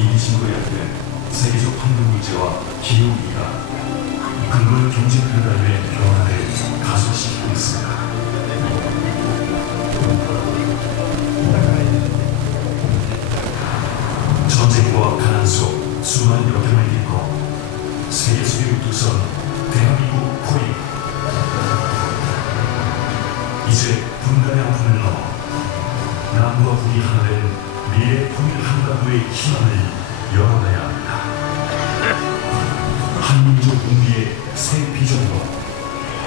이기심으로 약된 세계적 환경 문제와 기후위기가 글로벌 경제 패러다임의 변화를 가속시키고 있습니다. 전쟁과 가난 속 수많은 역경을 딛고 세계 수비국 두선 대한민국 포획, 이제 분단의 아픔을 넘어 남과 북이 하나 된 미래 통일 한반도의 희망을 열어내야 합니다. 한민족 운비의 새 비전으로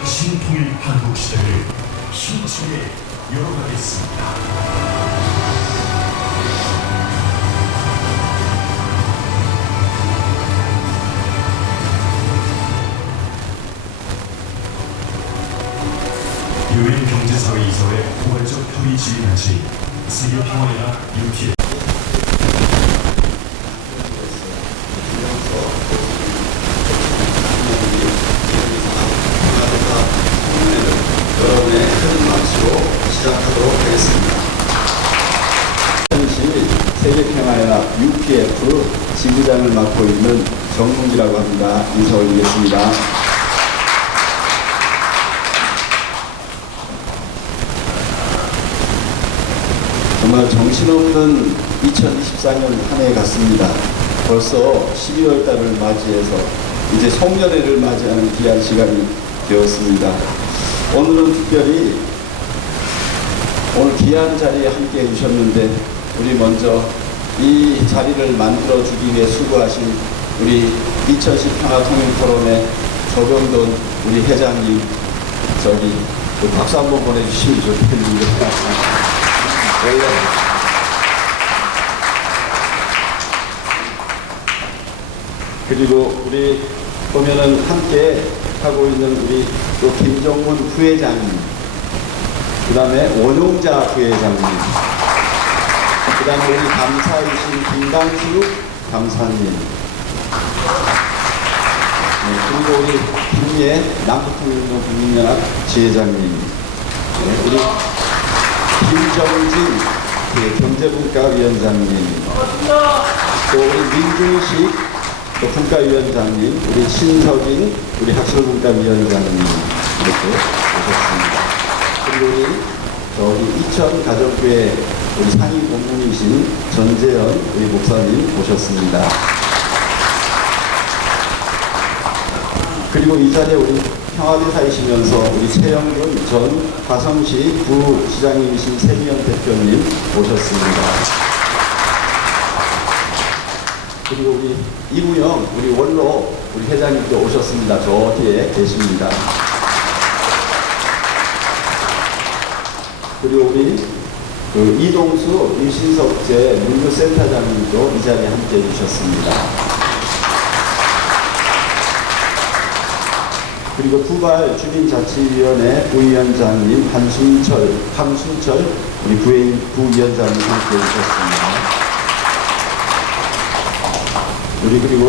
신통일 한국 시대를 힘차게 열어가겠습니다. 유엔 경제사회 이사회 포괄적 협의 지휘단체 세계평화연합 UPF 여러분의 큰 박수로 시작하도록 하겠습니다. 현실 세계평화연합 UPF 지부장을 맡고 있는 정문기라고 합니다. 인사 올리겠습니다. 정말 정신없는 2024년 한 해 같습니다. 벌써 12월 달을 맞이해서 이제 송년회를 맞이하는 귀한 시간이 되었습니다. 오늘은 특별히 오늘 귀한 자리에 함께 해주셨는데 우리 먼저 이 자리를 만들어주기 위해 수고하신 우리 2010 평화통일포럼의 조병돈 우리 회장님 저기 박수 한번 보내주시면 좋겠는데 그리고 우리 보면은 함께 하고 있는 우리 또 김정문 부회장님, 그 다음에 원용자 부회장님, 그 다음에 우리 감사이신 김강수 감사님, 네, 그리고 우리 김예 남북통일운동 국민연합 지회장님, 네, 우리 김정진 경제분과위원장님, 또 우리 민중식 분과위원장님, 우리 신석인 우리 학술분과위원장님 이렇게 오셨습니다. 그리고 우리 저기 이천 가정교회 우리 상임 고문이신 전재현 우리 목사님 오셨습니다. 그리고 이 자리에 우리 평화대사이시면서 우리 최영근 전 화성시 부시장님이신 세미연 대표님 오셨습니다. 그리고 우리 이무영 우리 원로 우리 회장님도 오셨습니다. 저 뒤에 계십니다. 그리고 우리 이동수 임신석재 문교센터장님도 이 자리에 함께 해주셨습니다. 그리고 부발 주민자치위원회 부위원장님 함순철 우리 부위원장님 함께 해주셨습니다. 그리고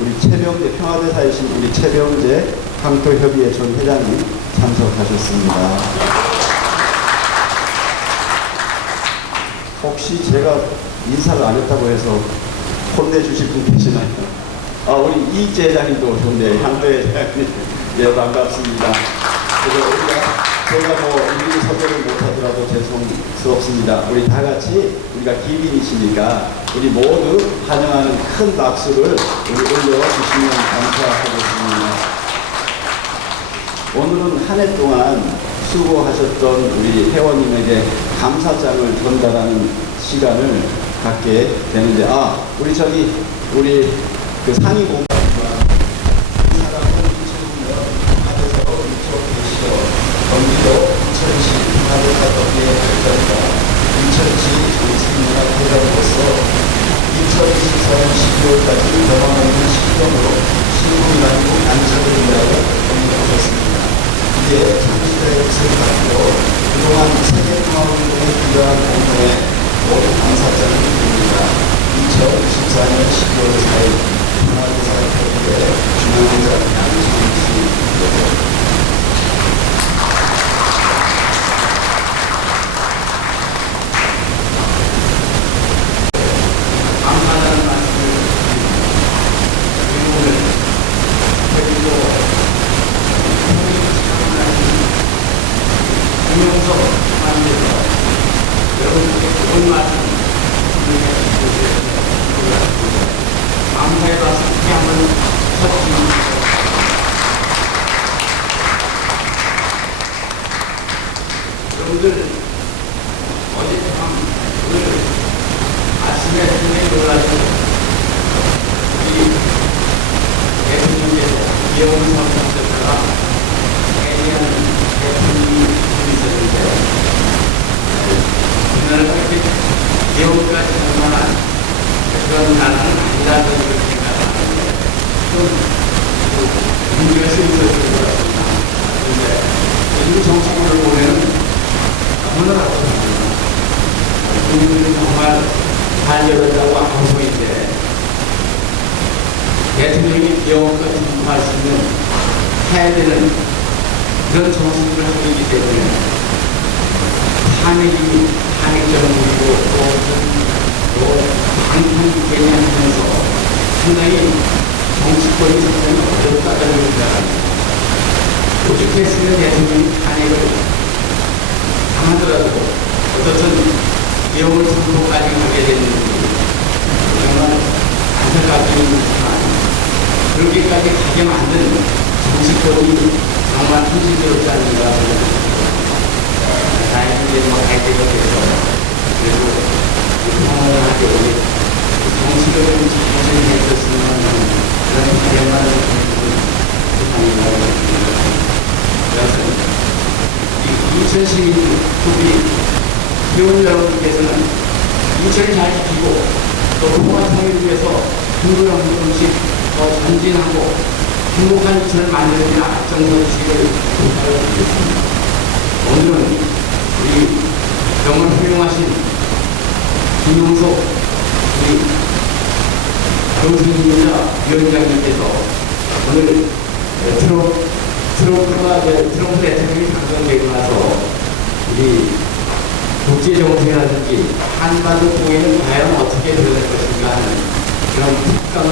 우리 최병재 평화대사이신 우리 최병재 강토협의회 전 회장님 참석하셨습니다. 혹시 제가 인사를 안 했다고 해서 혼내주실 분 계시나요? 우리 이재 회장님도 오셨네요. 향도회 회장님. 예, 반갑습니다. 그래서 제가 일일이 소개를 못하더라도 죄송스럽습니다. 우리 다 같이 우리가 기빈이시니까 우리 모두 환영하는 큰 박수를 우리 올려주시면 감사하겠습니다. 오늘은 한 해 동안 수고하셨던 우리 회원님에게 감사장을 전달하는 시간을 갖게 되는데 우리 그 상위 공부 경기도 인천시 평화대사협의회 회장과 인천시 조직문화회장으로서 2024년 12월까지 경험하는 시점으로 신국민한국 안착을 위하여 공부하셨습니다. 이에 장시대의 생각으로 그동안 세계평화운동에 기여한 공동에 모두 감사장을 드립니다. 2024년 12월 4일 평화대사협의회 중앙회장 양정식 감사하다는 말씀을 선교를 하시고 이 대통령께서 예언을 선포하셨다가 애니하는 대통령이 있었는데 우리나라가 이렇게 예언까지 할 만한 그런 나라는 아니라는 걸 생각하는데 좀 문제가 있었을 것 같습니다. 그런데 요즘 정치권을 보면 너무나 국민들이 정말 반려했다고 하고 있는데 대통령이 예언까지 선포할 수 있는 해야 되는 그런 정치를 하고 있기 때문에 탄핵정부이고 또 방탄 개념하면서 상당히 정치권이 상당히 어렵다는 걸 생각합니다. 오죽했으면 대통령이 탄핵을 당하더라도 어떻든 예언을 선포까지 하게 됐는지 정말 안타깝긴 하지만 그렇게까지 가게 만든 정치권이 정말 현실스럽지 않은가 생각합니다. 다행히 갈대가 돼서 그래도 평화를 하게 오게 정치를 좀 잘 했었으면 하는 그런 바람만 세상이라고 생각합니다. 그래서 2012 회원 여러분께서는 인천을 잘 지키고 또 평화 통일을 위해서 한 걸음씩 더 전진하고 행복한 인천을 만드는 앞장서주시기를 부탁드리겠습니다. 오늘은 우리 정말 훌륭하신 김용석 우리 교수님이자 위원장님께서 오늘 트럼프 대통령이 당선되고 나서 우리 국제정세라든지 한반도 통일은 과연 어떻게 되어갈 것인가 하는 그런 특강을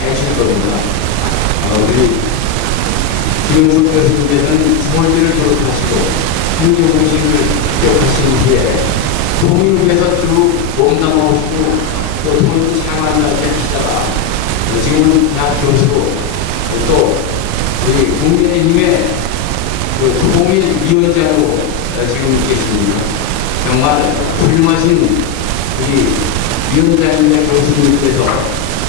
해주실 겁니다. 우리 김용석 교수님께서는 서울대를 졸업하시고 행정고시를 기억하신 뒤에 통일을 위해서 쭉 몸담아오시고 또 통일 상환까지 하시다가 지금은 대학 교수로 또 우리 국민의힘의 통일위원장으로 지금 계십니다. 정말 훌륭하신 우리 위원장님의 교수님께서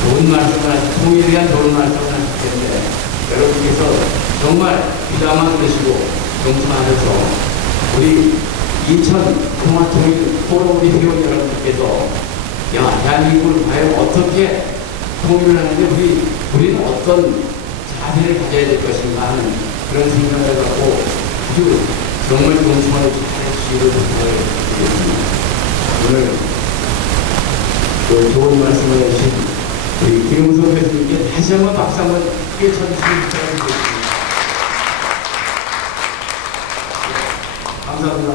좋은 말씀을 하시고 통일에 대한 좋은 말씀을 하실 텐데 여러분께서 정말 귀담아 들으시고 경청하셔서 우리 인천 평화통일 포럼 우리 회원 여러분께서 대한민국을 과연 어떻게 통일을 하는데 우리는 어떤 자세를 가져야 될 것인가 하는 그런 생각을 갖고 아주 정말 경청을 잘해주시기를 부탁드리겠습니다. 오늘 또 좋은 말씀을 해주신 우리 김용석 교수님께 다시 한번 박수 한번 크게 쳐주시기 부탁드리겠습니다. 감사합니다.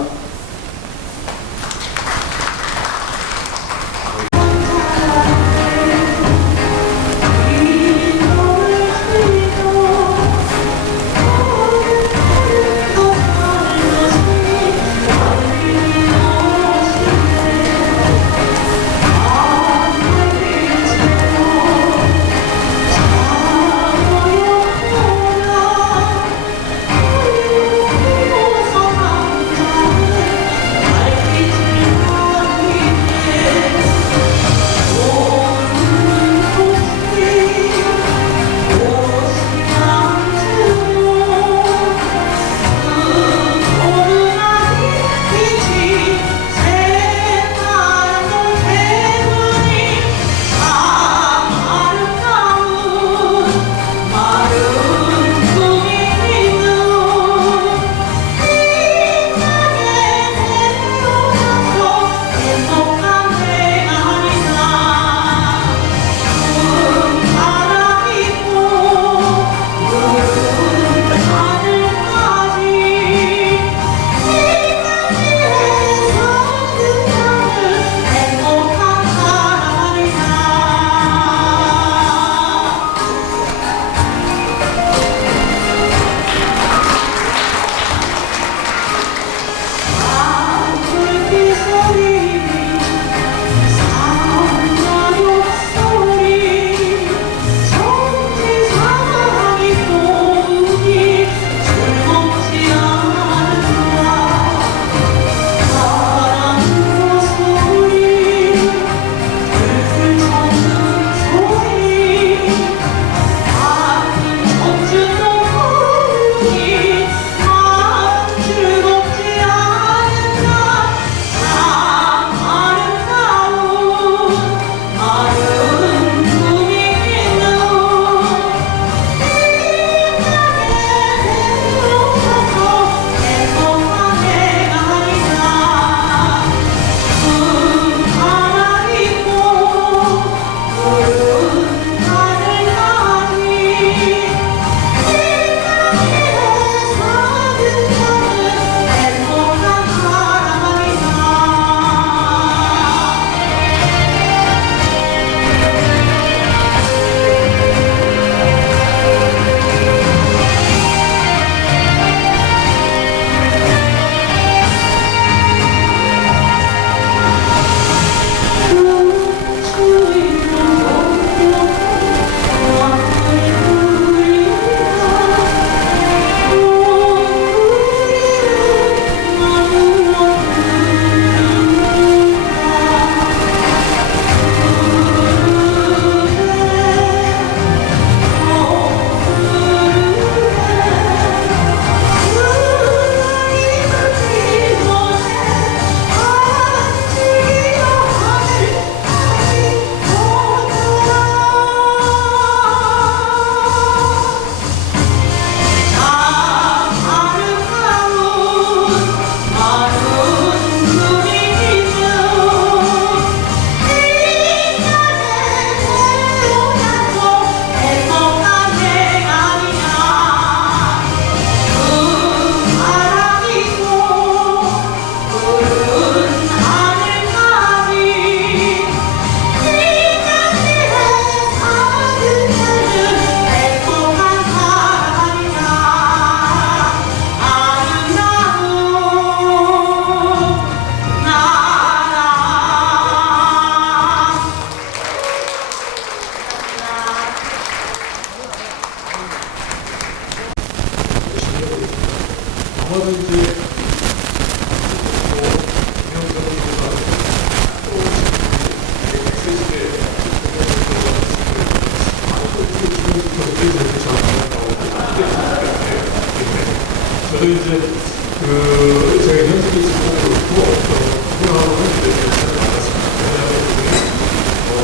저도 이제 제가 현직에 있을 때도 후원하고 하는데 잘 나갔습니다. 왜냐하면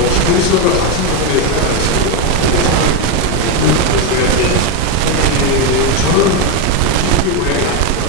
기본 수업을 같은 동네에 살아갔습니다. 그래서 제가 이제 저는 이게 고향이 아닙니다.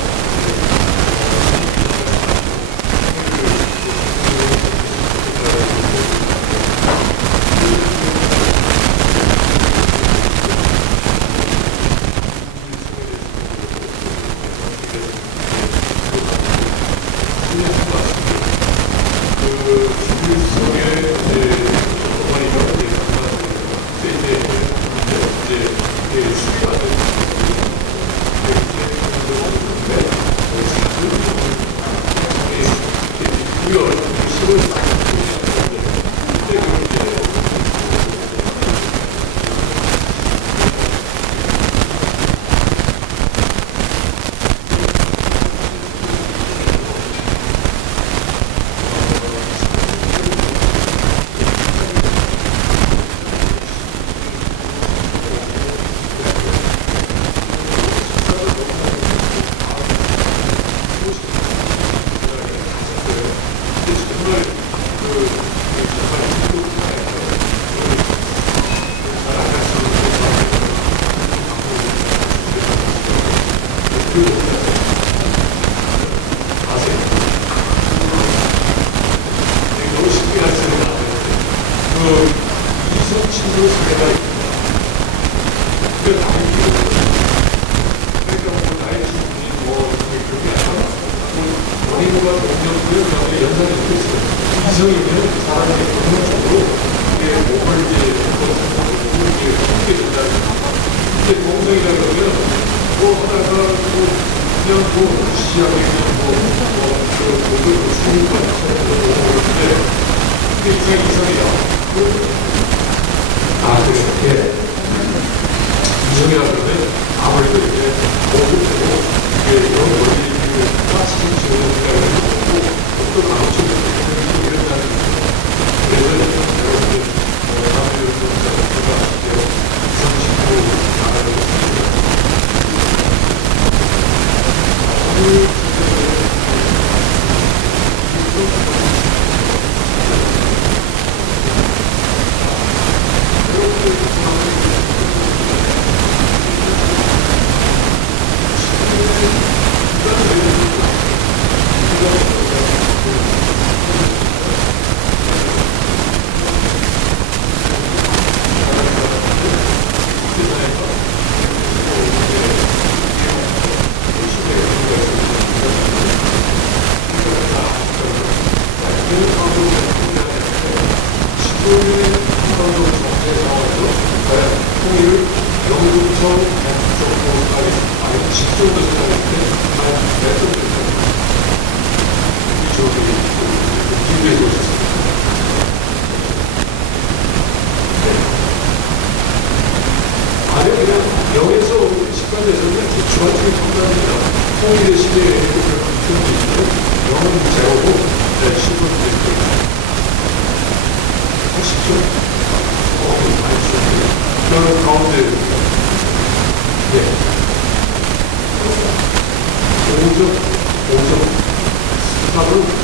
잘못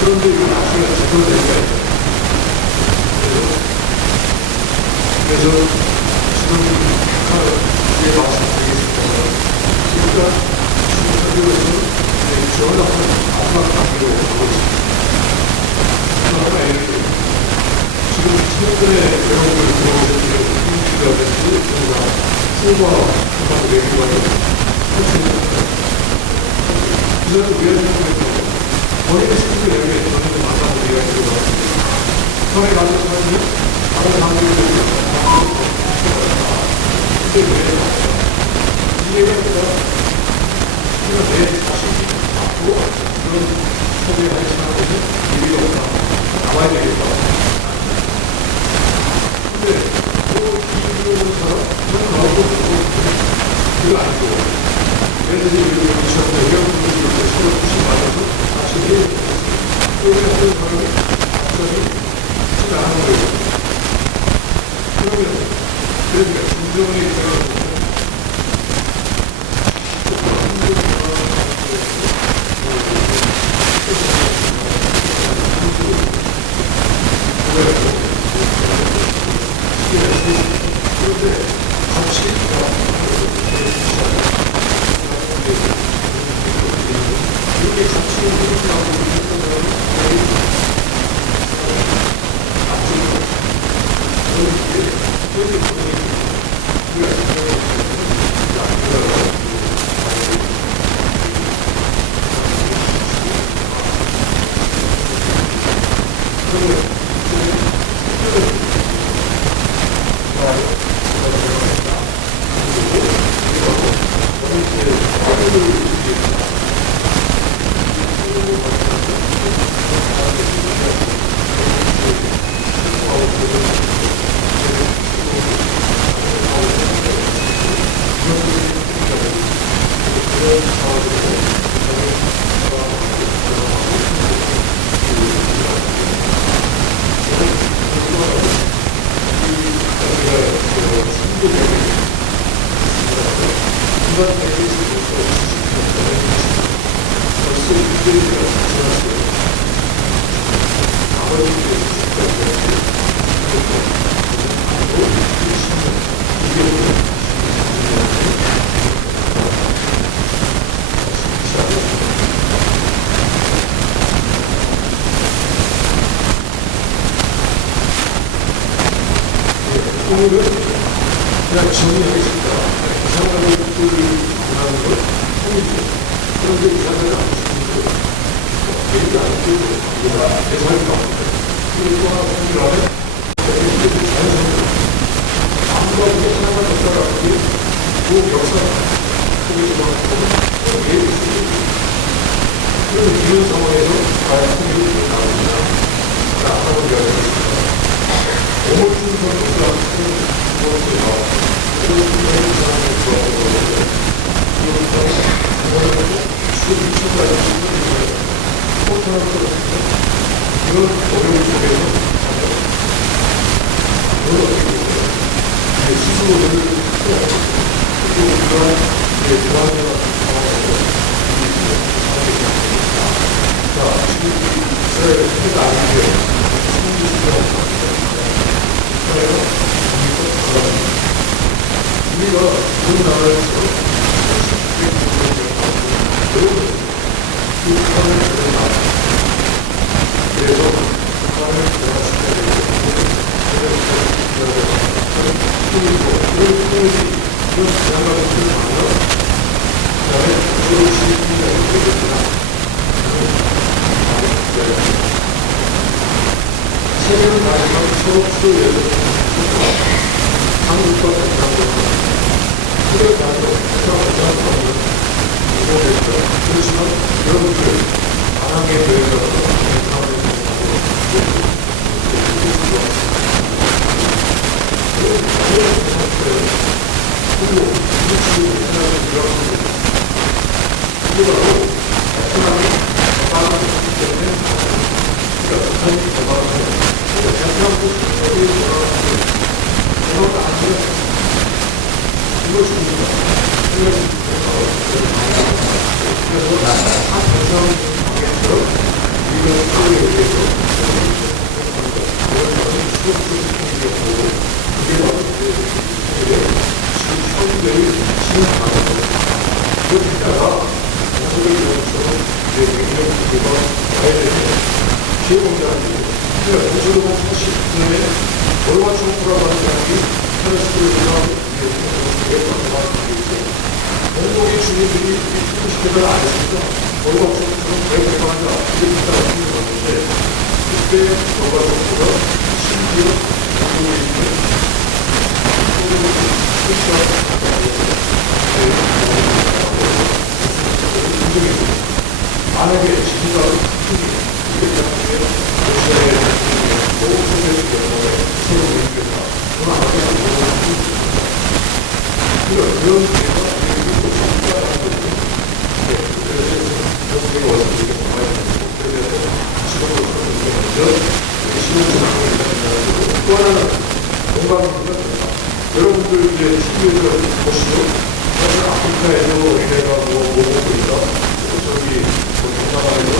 그런데 이 나중에 제대로 된 거예요. 그래서 지금 이게 말씀드리겠습니다. 그러니까 지금 현재로서는 지원하는 마지막 단계로 가고 있습니다. 하나 예를 들어 지금 최근에 여러분들 들어오신 인기라든지 뭔가 후보와 후보가 내기관을 했습니다. 그래서 위원장님께서 본인의 스스로 여기에 저한테 만나는 얘기가 들어갔습니다. 저에 가서 저는 다른 관계들을 근데 왜 이해가 되다 제가 내 자신이 앞으로 그런 소비를 할 생각에서 일이 없다 나와야 되겠다. 근데 또 이기로 오는 사람 저는 나오고 그거 아니고 예를 들어 시험에 의원분들이 이렇게 서로 주시 맞아서 같이 해야 그러면 어떤 사람이 갑자기 쉽지 않은 거예요. 그러면 그러니까 진정이 들어가고 그런데 같이 이렇게 같이 운동하고 있는 사람이 오늘은 그냥 정리하겠습니다. 이상가족들을 만나는 걸 성의죠. 그런데 이상가를 안 주시는 거 얘기가 안 되고 내 삶이 나옵니다. 그리고 또 하나 성의라면 자연스럽게 아무도 하나만 없다라는 그 역사가 통일이 많고 예를 있습니다. 그런데 이런 상황에서 과연 통일이 나오느냐 아까도 이야기했습니다. 오물준 선수가 그것을 나왔고 그런 사람을 좋아하고 그거는 지금 2000까지 포트널 이런 어려운 속에서 이걸 어떻게 보세요? 스스로를 그리고 그러한 불안해와 상황에서 자, 지금 이스라엘 해가 아닌데 승리수가 우리가 우리나라에서 그 북한을 들어나 그래서 북한을 들어갔을 때 그런 대한민국을 만나 그 다음에 그런 시민들이 되겠구나 세계는 마지막 서로 한국과 대한민국 그걸 가지고 대한민국 그렇지만 여러분들 만약에 대해서 이것입니다. 생겼고, 그게 지금 현대의 진행하는 그러니까 모습을 보면서 굉장히 그가 가야 되는 기회공장이 모습을 40년에 골바초프라고 하는 사람이 페레스트로이가 공동의 주민들이 시대를 안 했으니까 골바초프는 왜 개방하자 이렇게 따라가는 건데 그때 골바초프가 심지어 공동에 있는 만약에 지구가 크게 이게 때문에 러시아의 소비에트 연합의 새로운 인기가 그건 아마 그런 기회가 그리고 지구가 그래서 원칙이 정말 그래서 지금으로서 먼저 신혼생활을 일하신다는 또 하나는 공감입니다. 여러분들 이제 TV에서 보시죠. 사실 아프리카에서 어린애가 모국이다. 저기 동남아에서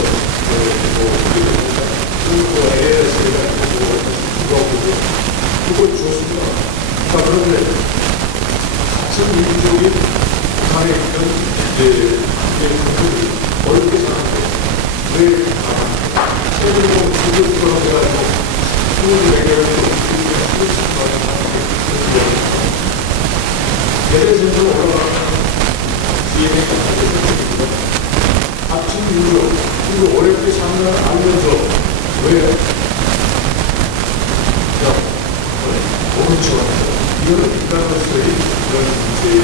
AS가 그걸 주었습니다. 자, 그런데 같은 민족인 북한에 있는 이제 분들이 어렵게 사는데 왜 세계적으로 죽을 거라고 해가지고 수을 얘기하고 예배센터 올라가는 DNA가 같은 민족, 그리고 어렵게 사는 걸 알면서 왜 모른 척 합니다. 이거는 인간으로서의 이런 문제의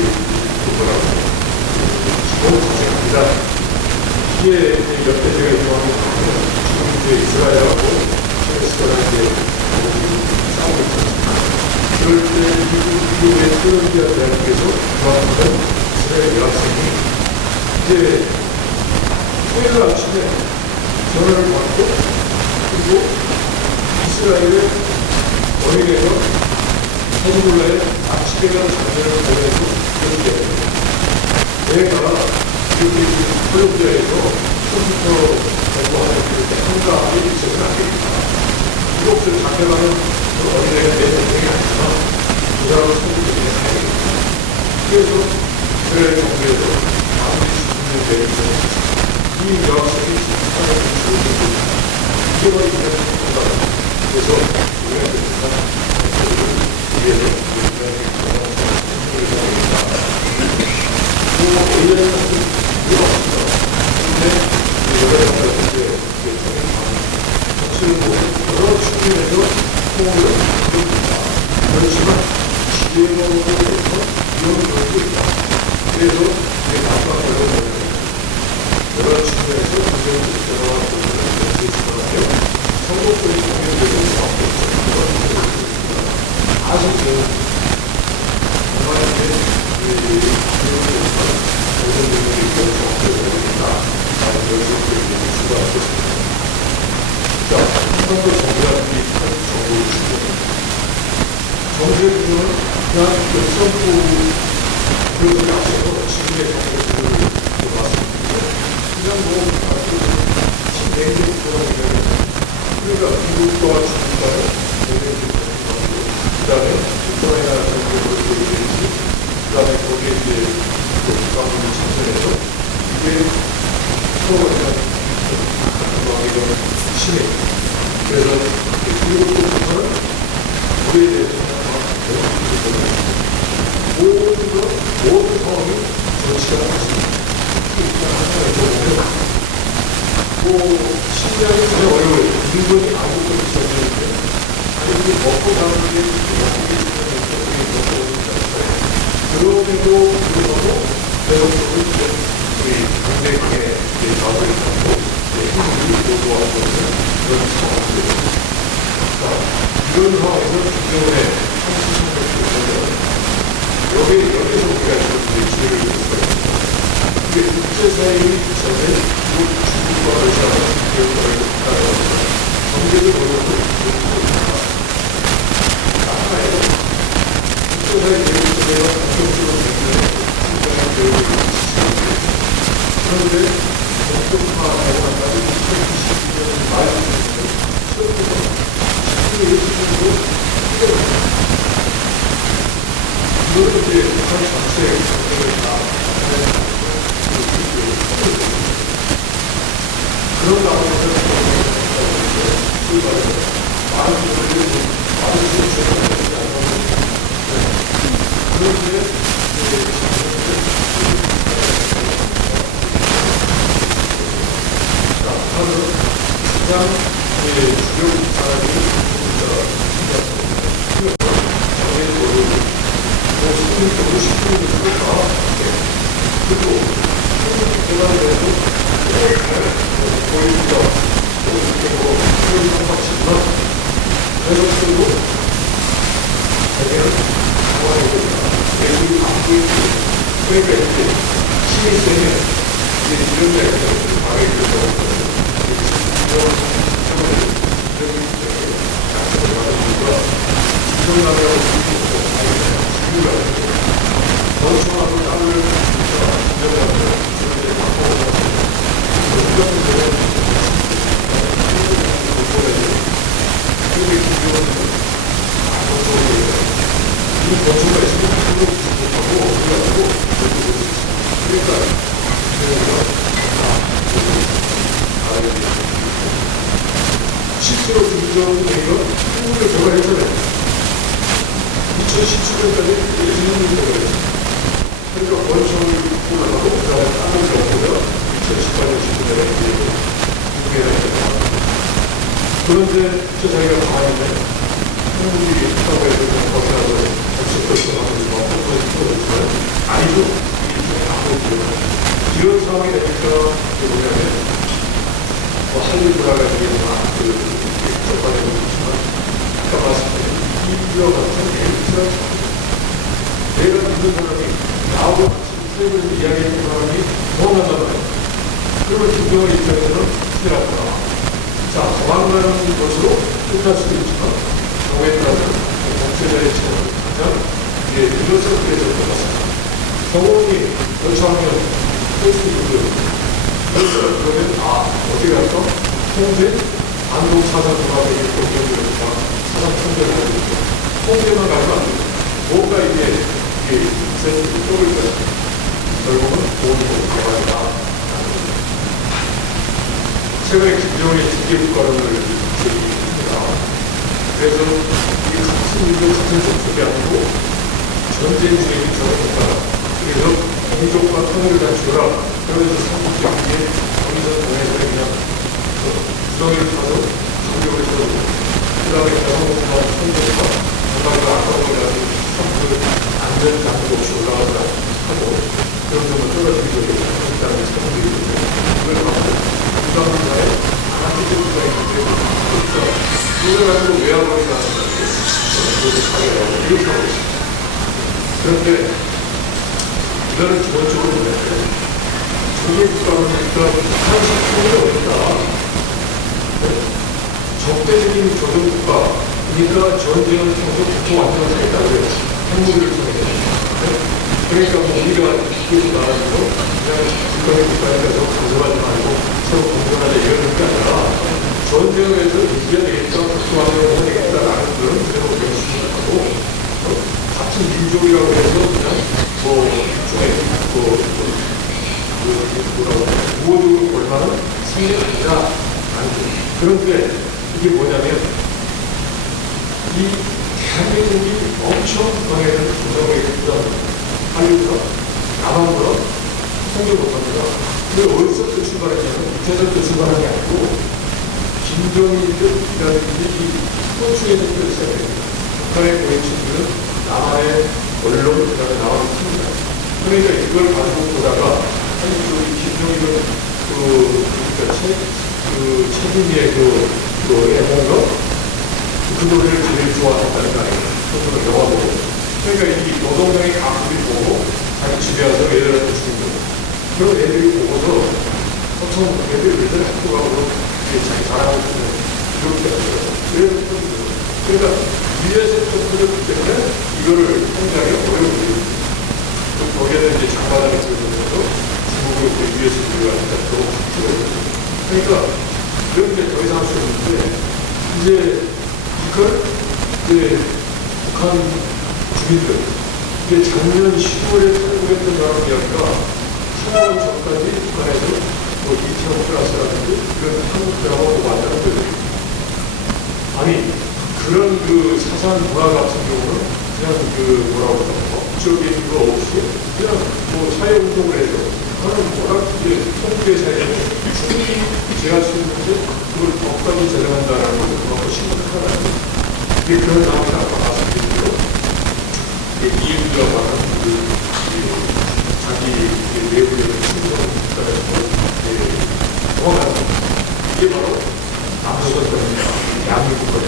그거라고 기본 자체입니다. 이게 몇 대 제가 이용하는 지금 이제 이스라엘하고 PS가 이제 싸우고 있습니다. 그럴 때 미국의 콜롬비아 대학교에서 교환하는 이스라엘 여학생이 이제 토요일 아침에 전화를 받고 그리고 이스라엘의 어린애가 헤즈볼라의 납치되는 장면을 보내고 이렇게 내가 여기 콜롬비아에서 컴퓨터 공부하는 한가하게 있어서는 안 되겠다. 유럽을 잡혀가는 어린애가 내 동생이 아니지만 그 사람을 소개되게 해야겠다. 그래서 이스라엘 정부에서 아무리 죽는 데에서 이 여학생이 사람을 죽는 이게 바로 인간의 건강. 그래서 우리가 그러니까 위해서 인간의 건강을 해야겠다. 원래는 이유가 없습니다. 근데 여자분들 이제 사실 여러 측면에서 통을 합니다. 그렇지만 지혜로워서 이런 것도 있다. 그래서 이게 나빠서 여러 측면에서 굉장히 여러 부분을 있으면 성공적인 공연들을 나오고 있습니다. 아직은 정말 이제 모든 분들이 결정을 해야 라는 결정을 수가 있겠습니다. 자, 한 번 더 정부한테 정보를 주고 정부의 구조는 그냥 결선부 그것을 앞서서 지금의 정부를 말씀드리는데 그냥 내일 구조라고 얘기하면 그러니까 미국과 중국과의 내일 그 다음에 우크라이나 정부를 얘기했지 그 다음에 거기에 이제 국방부를 참전해서 이게 서로가 그냥 이런 심해. 그래서 미국부터는 우리에 대해서 모든 상황이 좋지가 않습니다. 신장이 굉장히 어려워요. 인권이 아무것도 없었는데 아니 먹고 사는 게 그럼에도 불구하고 대통령은 우리 강대강의 가설이 있고 힘이 보도하고 있는 그런 상황들입니다. 이런 상황에서 기존의 여기서 우리가 이렇게 지혜를 했어요. 이게 국제사회의 전에 중국과 러시아가 기업을 따라서 경제를 어려고 있습니다. 하나에는 국제사회 대립에서 본격적으로 굉장히 굉장한 교육을 지시했는데 그런데 본격화하고 나서 2022년 말 시험부터 19일 시즌으로 이거는 이제 북한 전체의 경쟁을 다 그런 가운데서 많은 분들이 많은 분들이 그런데 가장 주요 사람이 정해도로 시키는 것과 그리고 대단해도 보이죠. 그런 상황이지만 그래도 대개는 상황이 됩니다. 외국이 갖고 있는 그러니까 이제 시민세는 이런 데서 방해를 하고 실제로 김정은 대회가 한국을 개발했잖아요. 2017년까지 1년을 개발했어요. 그러니까 원청을 올라가고 그 다음에 땅을 넣고요. 2018년 19년에 이제 국회에 그런데 저 자기가 가만히 있네. 한국이 사회에서 벗어나서 없었던 것을 아니죠. 이런 상황이 되니까 뭐냐면 할리우드라가 이게 막 적발되고 있지만 아까 말씀드린 이와 같은 에이트랑 내가 믿는 사람이 나하고 같이 세계를 이야기하는 사람이 원한단 말이에요. 그러면 김정은 입장에서는 싫었구나. 자, 도망가는 것으로 끝날 수도 있지만 경우에 따라서 정체자의 체험을 가장 이것을 그래서 들어갔습니다. 정원이 여차하면 페이스북을 그러면 어디 가서 통제, 안동 사상 종합의 공정들과 사상 통제를 하고 있고 통제만 가면 안 되고 뭔가 이게 센스 쪼를 거야. 결국은 돈으로 개발이다. 최근에 김정은의 징계국가론을 제기했습니다. 그래서 이 같은 인도 같은 종족이 아니고 전쟁 중에 저런 국가다. 그래서 민족과 통일을 갖추라. 그러면서 삼국지에 거기서 동해서 그냥 구덩이를 타서 공격을 해서 그 다음에 여성국가 통제가 정말 아까워가지고 삼국을 안전 장비 없이 올라가서 하고 그런 점을 떨어지기 전에 그 다음에 삼국이 있는데 그걸 하고 그 다음에 아나티제국가 있는데 그걸 가지고 외화벌이가 하는 그것을 가게라고 이렇게 하고 있습니다. 그런데 이거는 기본적으로 뭐냐면 국가는 한식품이 어렵다. 적대적인 조정국가, 그러니까 전쟁을 통해서 보통 완전히 했다고 해요. 핵무기를 통해서. 그러니까 뭐 우리가 기계도 나가지고 그냥 국가의 국가에서 가져가지 말고 서로 공존하자 이러는 게 아니라 전쟁에서 이겨야 되겠다, 복수하려고 해야 되겠다라는 그런 그대로 명심을 하고 같은 민족이라고 해서 그냥 뭐 일종의 우호적으로 볼 만한 생각이 아니라 그런데 이게 뭐냐면 이 대한민국이 엄청 강해는 조정에 부담 할리우드가 남한보다 통제 못합니다. 근데 어디서부터 출발했냐면 밑에서부터 출발한 게 아니고 김정일이라든지 이 호주에서부터 시작됩니다. 북한의 고위층들은 남한의 언론, 그 다음에 남한의 팀이다. 그러니까 이걸 가지고 보다가 아니, 김정일은 최진희의 애몽가? 그 노래를 제일 좋아했다는 거 아니에요? 그것도 영화 보고. 그러니까 이 노동당의 가족이 보고 자기 집에 와서 애들한테 주는 거예요. 그런 애들이 보고서 보통 애들 학교 가고 자기 자랑을 주는 이렇게 하더라고요. 그러니까 위에서부터 풀렸기 때문에 이거를 통제하기 어려워요. 거기에는 이제 장관을 들면서 중국을 위해서 들어가니까 그러니까 그런데 더 이상 할 수 없는데 이제 이걸 이제 북한 주민들 이게 작년 10월에 통보했던 여러 이야기가 3월 전까지 북한에서 뭐 이태원 플러스라든지 그런 한국 드라마도 만드는 거예요. 아니 그런 그 사상 문화 같은 경우는 그냥 그 뭐라고 할까 법적인 거 없이 그냥 뭐 사회운동을 해서 그거는 워낙 이제 통계 사회는 충분히 제할 수 있는데 그걸 법까지 제정한다라는 것은 그만큼 심각하다는 거예요. 이게 그런 상황이 아까 말씀드린 대로 이해주라고 하는 자기 내부의 충성에 정확한 이게 바로 남조선입니다. 대한민국 것을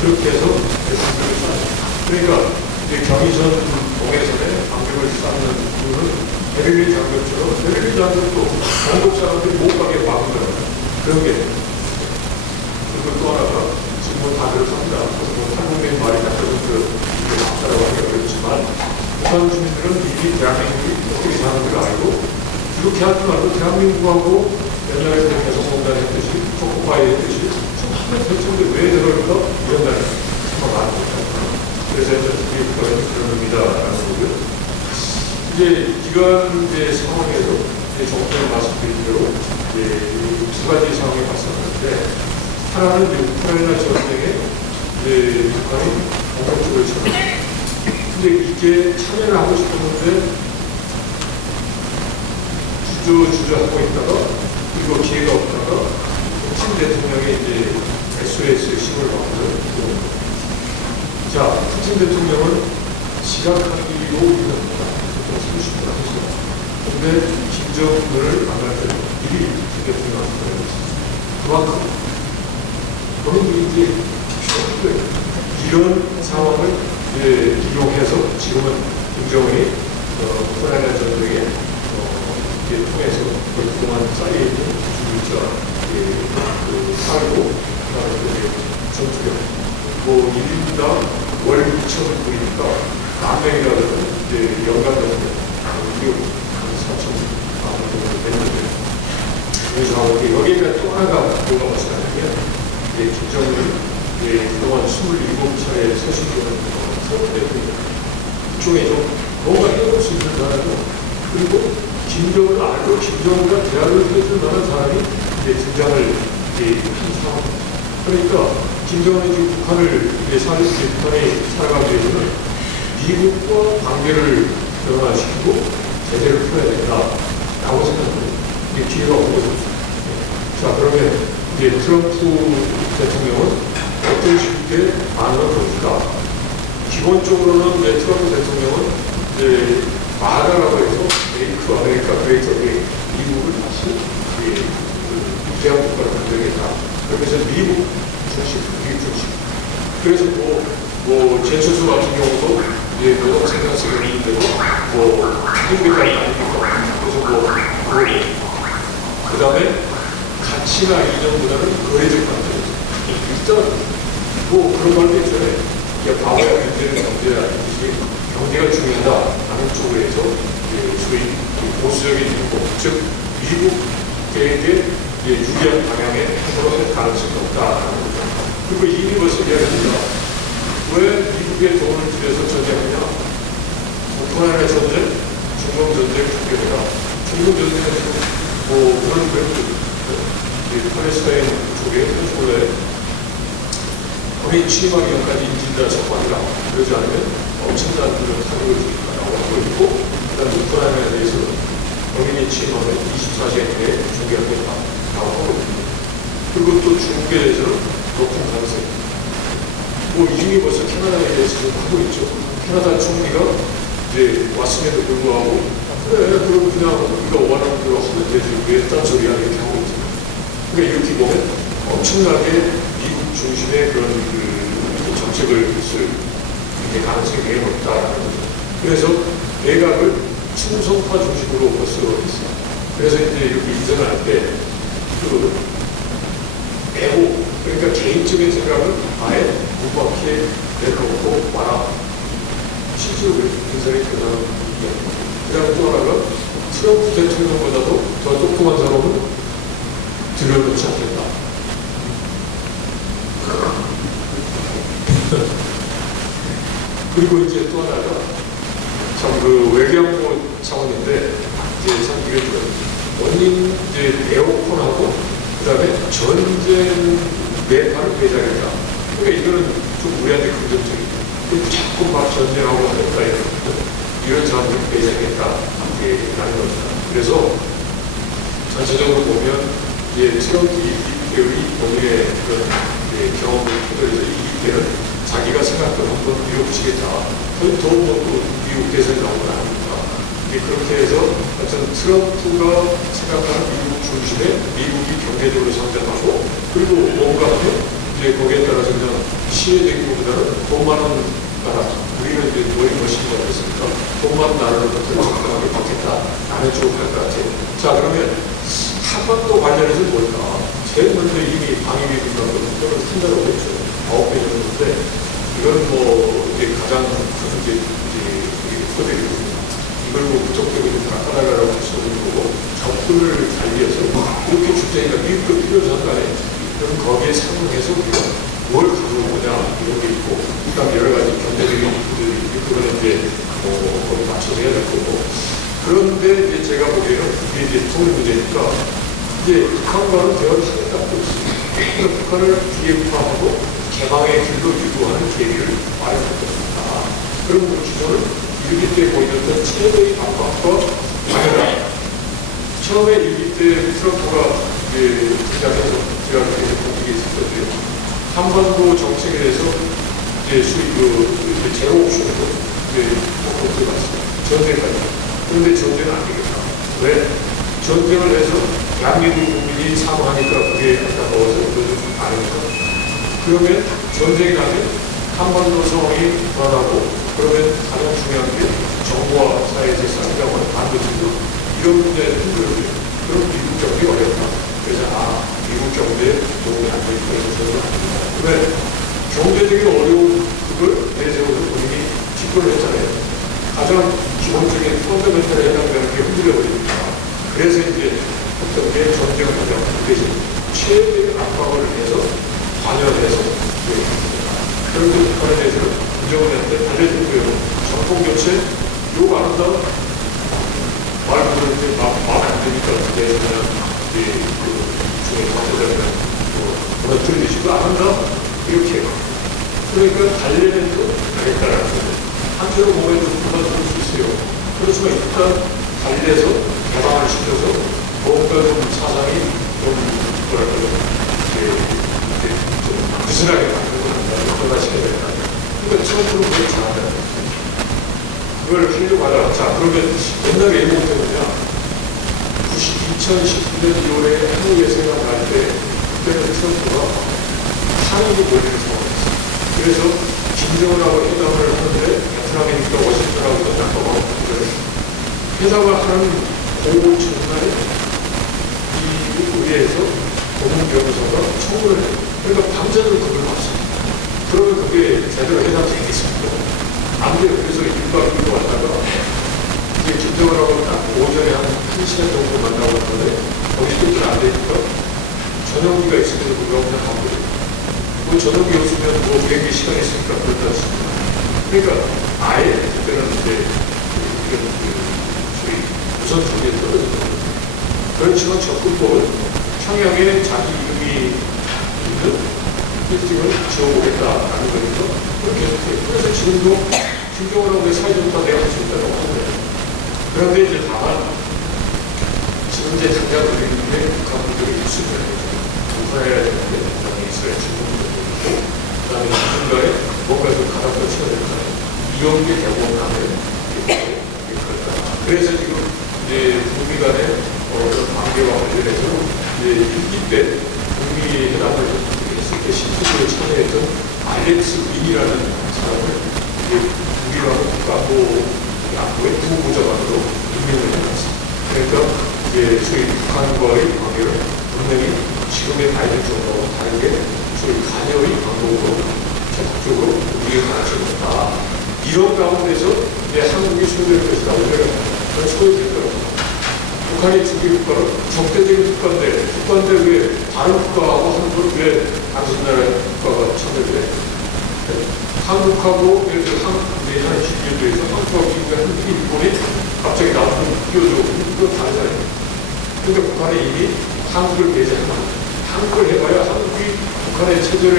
그렇게 해서 대통령을 쌓아요. 그러니까 이제 경의선 동해선에 방벽을 쌓는 부분은 베를린 장벽처럼 베를린 장벽도 한국 사람들이 못 가게 막은 거예요. 그런 게 그리고 또 하나가 지금 뭐 다 그렇습니다. 뭐 한국민 말이 다 그렇다라고 하기 어렵지만 북한 주민들은 이미 대한민국이 어떻게 사는 걸 알고 이렇게 하지 말고 대한민국하고 옛날에 개성공단 했듯이 초코파이 했듯이 좀 하면 대충인데 왜 저럴까? 이런 날이 정말 많은 거죠. 그래서 이게 그런 의미다라는 거고요. 이제 이런 이제 상황에서 정부에 말씀드린 대로 이제 두 가지 상황이 발생하는데 하나는 이제 우크라이나 전쟁에 이제 북한이 공격적으로 참여. 근데 이게 참여를 하고 싶었는데 주저하고 있다가 그리고 기회가 없다가 푸틴 대통령이 이제 SOS 신호를 받고요. 자, 푸틴 대통령은 지각하기로 유명합니다. 보통 30분 하죠. 근데 김정은을 만날 때 미리 푸틴 대통령한테 보내줬어요. 그만큼 그런 이제 이런 상황을 이용해서 지금은 김정은이 우크라이나 전쟁에 통해서 그동안 쌓여있는 주민자 살고 그다음에 전투력 뭐 1인당 월 2,000을 보이니까 만 명이라도 이제 연간적으로 한 4,000만 원 정도 됐는데 그래서 여기가 또 하나가 뭐가 마찬가지냐면 김정은이 그동안 27차례 서식을 서울 대통령 중에 좀 뭔가 해볼 수 있는 사람이고 그리고 김정은을 알고 김정은과 대화를 해줄 만한 사람이 등장을 한 상황. 그러니까 김정은이 지금 북한이 살아가기 위해서는 미국과 관계를 변화시키고 제재를 풀어야 된다라고 생각합니다. 이게 기회가 오고 있습니다. 자, 그러면 트럼프 대통령은 어떤 식의 반응을 보일까? 기본적으로는 트럼프 대통령은 말하라고 해서 메이크 아메리카 그레이트 어게인 미국을 다시 대한 국가를 만들겠다. 그래서 미국 중심, 미국 중심. 그래서 뭐 제수수 같은 경우도 노동 생산성이 있는데도 한국까지 아닙니까? 그래서 그 다음에 가치나 이전보다는 거래적 관점. 일단 그런 말도 있잖아요. 과거에 문제는 경제가 중요하다라는 쪽으로 해서 소위 보수적인 행동, 즉 미국에게 유리한 방향의 행동을 할 가능성이 없다라는 거죠. 그리고 이미 벌써 이야기합니다. 왜 미국의 돈을 들여서 전쟁하냐? 우크라이나 전쟁, 중동 전쟁 중계되라. 중동 전쟁에서 그런 팔레스타인 쪽에 현실에 거의 취임하기 전까지 인질들 석방이라 그러지 않으면 엄청난 그런 타격을 주겠다라고 하고 있고 그다음 우크라이나에 대해서는 거민이 취임하면 24시간 내에 중계하겠다라고 하고 있습니다. 그리고 또 중국에 대해서는 높은 가능성이 이미 벌써 캐나다에 대해서 좀 하고 있죠. 캐나다 총리가 왔음에도 불구하고 그럼 그냥 우리가 원하는 대로 하면 되지 왜 딴소리야 이렇게 하고 있죠. 그러니까 이렇게 보면 엄청나게 미국 중심의 그런 정책을 쓸 가능성이 매우 높다라는 거죠. 그래서 내각을 충성파 중심으로 벌써 했어요. 그래서 이제 이렇게 인정을 할 때 매우 그러니까 개인적인 생각은 아예 무박히 내려놓고 와라. 실제로 굉장히 대단한 이야기입니다. 그 다음에 또 하나가 트럼프 대통령보다도 더 똑똑한 사람은 들여놓지 않겠다. 그리고 이제 또 하나가 참 그 외교안보 차원인데 이제 참 이게 원인 이제 에어컨하고 그다음에 전쟁 매파를 배제하겠다. 그러니까 이거는 좀 우리한테 긍정적이다. 자꾸 막 전쟁하고 하니까 이런 사람들 배제하겠다. 라는 겁니다. 그래서 전체적으로 보면 이제 트럼프 2기때의 본인의 그런 경험을 통해서 2기때는 자기가 생각도 한번 밀어붙이겠다. 더욱 미국 대선이 나오고 나니까 그렇게 해서 어떤 트럼프가 생각하는 미국 중심에 미국이 경제적으로 성장하고 그리고 뭔가 이제 거기에 따라서 그냥 시혜적인 것보다는 돈 많은 나라 우리는 이제 뭐이 멋있는 거 같습니까? 돈 많은 나라로부터 적당하게 받겠다라는 쪽으로 갈 것 같아요. 자 그러면 한반도 관련해서 뭘까? 제일 먼저 이미 방위비 분담금 또는 산다고 했죠. 9배 정도인데 이건 뭐 이제 가장 큰 이제 호되거든요. 이걸 뭐 무턱대고 깎아달라고 할 수 없는 거고 접근을 달리해서 이렇게 줄 테니까 미국도 필요한 간에 그럼 거기에 상응해서 우리가 뭘 가져오느냐 이런 게 있고 그다음 여러 가지 경제적인 부분들이 있고 그거는 이제 뭐 거기 맞춰서 해야 될 거고 그런데 이제 제가 보기에는 이게 이제 통일 문제니까 이제 북한과는 대화를 하겠다고 있습니다. 그래서 북한을 비핵화하고 개방의 길로 유도하는 계기를 마련할 것입니다. 그럼 그 기존은 일기 때 보여줬던 최대의 압박과 방해다. 처음에 일기 때 트럼프가 등장해서 제가 계속 공직에 있었거든요. 한반도 정책에 대해서 이제 제로 옵션으로 공격을 받습니다. 전쟁까지. 그런데 전쟁은 안 되겠다. 왜? 전쟁을 해서 대한민국 국민이 사망하니까 그게 안타까워서 안 하니까. 그러면 전쟁이 나면 한반도 상황이 불안하고 그러면 가장 중요한 게 정부와 사회에서 싸우자고 하는 반대쪽으로 이런 문제에 흔들어요. 그럼 미국 경제 어렵다. 그래서 미국 경제에 도움이 안 되니까 이런 소리가 안 된다. 왜? 경제적인 어려움 그걸 내세워서 본인이 집권을 했잖아요. 가장 기본적인 펀더멘털에 해당되는 게 흔들려버립니다. 그래서 이제 어떤 게 전쟁을 하자. 대신 최대의 압박을 해서 관여해서 그런데 북한에 대해서는 인정을 했는데 알려줬고요. 정통교체 욕 안 한다? 말 그대로 마음에 안 드니까 그래서 그냥 중에 관계자들은 무너뜨리시고 안 한다? 이렇게 그러니까 달래내도 하겠다라는 거죠. 한쪽으로 보면 좀 부담스러울 수 있어요. 그렇지만 일단 달래서 개방을 시켜서 뭔가 좀 사상이 좀 뭐랄까요 부실하게 만들고 난다. 변화시켜야 된다. 그러니까 처음으로 그걸 잘한다. 그걸 하려고 하다가 자 그러면 옛날에 일본 때문이야. 2019년 2월에 한국에 생각날 때 그때는 트럼프가 한국이 몰리는 상황이었어요. 그래서 김정은하고 회담을 하는데 베트남이니까 워싱턴하고 약속하고 회담을 하는 그 중간에 이 의회에서 고문 변호사가 청구를 해요. 그러니까 밤새도록 그걸 봤습니다. 그러면 그게 제대로 회담이 되겠습니까? 안 돼요. 그래서 1박 2일 왔다가 이제 김정은하고 딱 오전에 한 1시간 정도 만나고 왔는데 거기서 안 되니까 저녁기가 있으면서 그거 그냥 간 거예요. 뭐 저녁이 없으면 뭐 비행기 시간이 있으니까 그렇다 했습니다. 그러니까 아예 그때는 이제 소위 우선순위에 떨어진 거예요. 그렇지만 접근법은 평양에 자기 이름이 있는 빌딩을 지어보겠다라는 거니까 그렇게 해요. 그래서 지금도 김정은하고 사이좋다 내가 할 수 있다고 하는데 그런데 이제 다만 지금 이제 당장 우리는 북한 분들이 있을 거예요. 북한해야 되는데 북한이 이스라엘 중국도 있고 그 다음에 중간에 뭔가 좀 가닥도 쳐야 되잖아요. 이런 게 대부분 가면 그렇다. 그래서 지금 이제 북미 간의 관계와 관련해서 이제 1기 때 북미 회담을 했을 때 신투를 참여했던 알렉스 윈이라는 사람을 북미하고 국가안보의 부부장관으로 임명을 해놨습니다. 그러니까 이제 소위 북한과의 관계를 분명히 지금의 바이든 정부하고 다르게 소위 관여의 방법으로 적극적으로 우리에게 가르쳐 줬다. 이런 가운데서 이제 한국이 소유될 것이다. 우리가 그런 소유될 거라고. 북한이 주기 국가로 적대적인 국가인데 왜 다른 국가하고 하는 걸 왜 당신 나라의 국가가 참여돼? 한국하고 예를 들어 내년 12년도에서 한국하고 미국의 한국이 일본이 갑자기 나중에 끼워줘. 이건 다르잖아요. 근데 북한이 이미 한국을 배제하면 한국을 해봐야 한국이 북한의 체제를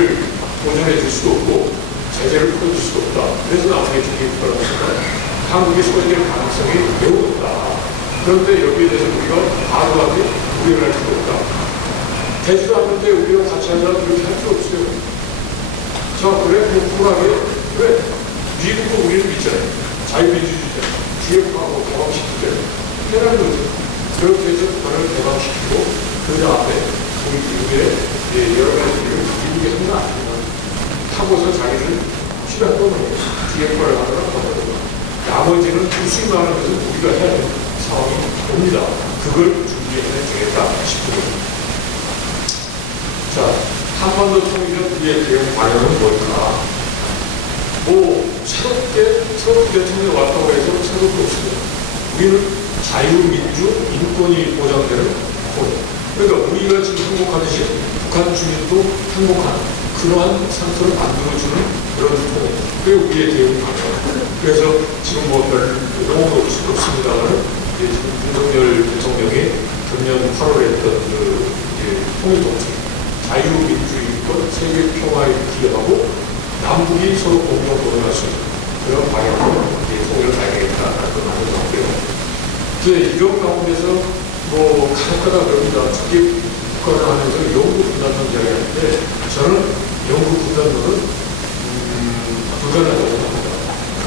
보존해 줄 수도 없고 제재를 풀어줄 수도 없다. 그래서 나중에 중립국가라고 하니까 한국이 소외될 가능성이 매우 높다. 그런데 여기에 대해서 우리가 과도하게 우려를 할 필요 없다. 되지도 않는데 우리가 같이 하자 그렇게 할 필요 없어요. 자, 그래, 쿨하게, 그래. 미국도 우리를 믿잖아요. 자유민주주의잖아요. 기획하고 개방시키잖아요. 해라는 거죠. 그렇게 해서 북한을 개방시키고, 그 다음에 우리 미국의 여러 가지 일을 미국이 하는 거 아니지만, 타고서 자기는 필요한 거는 기획과를 하거나 하거나, 나머지는 수익 많은 것은 우리가 해야 되는 상황이 옵니다. 그걸 준비해야 되겠다 싶습니다. 자, 한반도 통일의 우리의 대응 방향은 뭘까? 새롭게 대통령이 왔다고 해서 새롭게 없습니다. 우리는 자유민주, 인권이 보장되는 권. 그러니까 우리가 지금 행복하듯이 북한 주민도 행복한 그러한 상태를 만들어주는 그런 권. 그게 우리의 대응 방향. 그래서 지금 별 용어도 없습니다만, 지금 윤석열 대통령이 금년 8월에 했던 통일정책. 자유민주인권, 세계평화에 기여하고 남북이 서로 공동 도전할 수 있는 그런 방향으로 통일을 가야겠다라는 걸 만들었고요. 이런 가운데서 가닥가닥 그럽니다. 특히 북한을 하면서 영구 분단론 이야기하는데 저는 영구 분단론은 불가능하다고 생각합니다.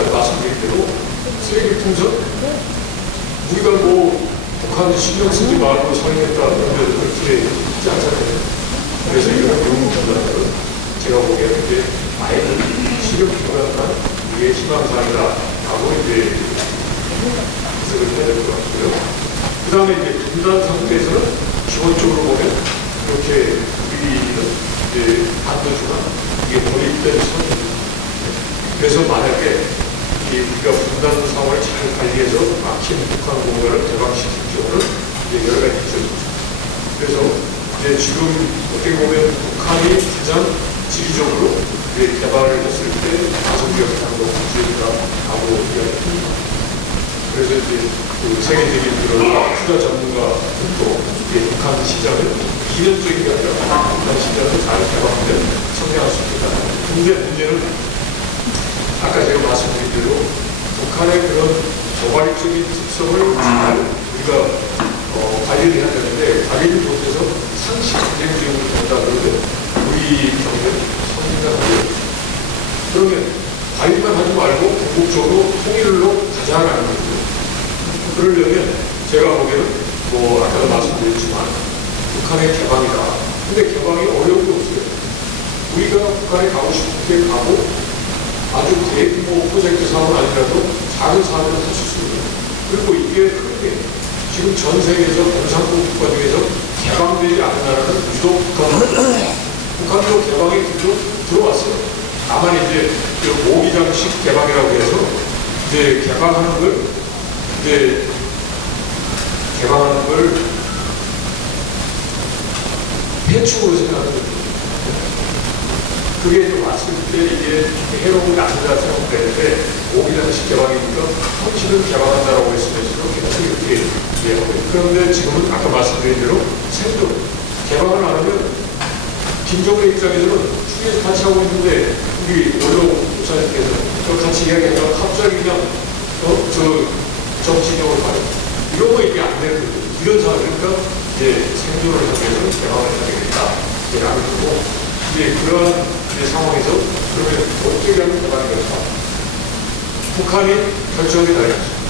아까 말씀드린 대로 세계 통선 우리가 북한 신경 쓰지 말고 상행했다 그러면 그렇게 있지 않잖아요. 그래서 이런 영웅분들은 제가 보기에는 이제 아이는 실용기관만 우리의 희망사항이다라고 이제 해석을 해야 될 것 같고요. 그 다음에 이제 분단 상태에서는 기본적으로 보면 이렇게 우리는 이제 반도주가 이게 몰입된 선입니다. 그래서 만약에 우리가 분단 상황을 잘 관리해서 막힌 북한 공간을 개방시킬 경우는 이제 여러 가지 있죠. 그래서 지금 어떻게 보면 북한이 가장 지리적으로 개발을 했을 때 가성비가 가장 높은 하고 이야기합니다. 그래서 이제 세계적인 그런 투자 전문가들도 북한 시장을 기념적인 게 아니라 북한 시장을 잘 개방하면 성장할 수 있다. 근데 문제는 아까 제가 말씀드린 대로 북한의 그런 저발적인 특성을 잘 우리가 관리를 해야 되는데 관리를 못해서 상시 경쟁적으로 된다 그러면 우리 경제는 성리가 안 돼요. 그러면 관리만 하지 말고 궁극적으로 통일로 가자라는 거죠. 그러려면 제가 보기에는 아까도 말씀드렸지만 북한의 개방이다. 근데 개방이 어려운 게 없어요. 우리가 북한에 가고 싶을 때 가고 아주 대규모 프로젝트 사업은 아니라도 작은 사업을 할 수 있습니다. 그리고 이게 크게 지금 전 세계에서 공산국 국가 중에서 개방되지 않은 나라는 유독 북한도 개방이 들어왔어요. 다만 이제 모기장식 개방이라고 해서 이제 개방하는 걸 해충으로 생각하는 거죠. 그게 좀 왔을 때 이게 해로운 게 아니다 생각되는데 모기장식 개방이니까 현실은 개방한다라고 했으면서도 계속 이렇게 이해하고 그런데 지금은 아까 말씀드린 대로 생존 개방을 안 하면 김정은 입장에서는 추리에서 같이 하고 있는데 우리 원로 목사님께서 같이 이야기하다가 갑자기 그냥 정치적으로 가요. 이런 거 이게 안 되는 거죠. 이런 상황이니까 이제 생존을 하기 위해서 개방을 해야 되겠다. 라는 거고 이제 그런 상황에서 그러면 어떻게 하면 개방이 될까? 북한이 결정이 나겠죠.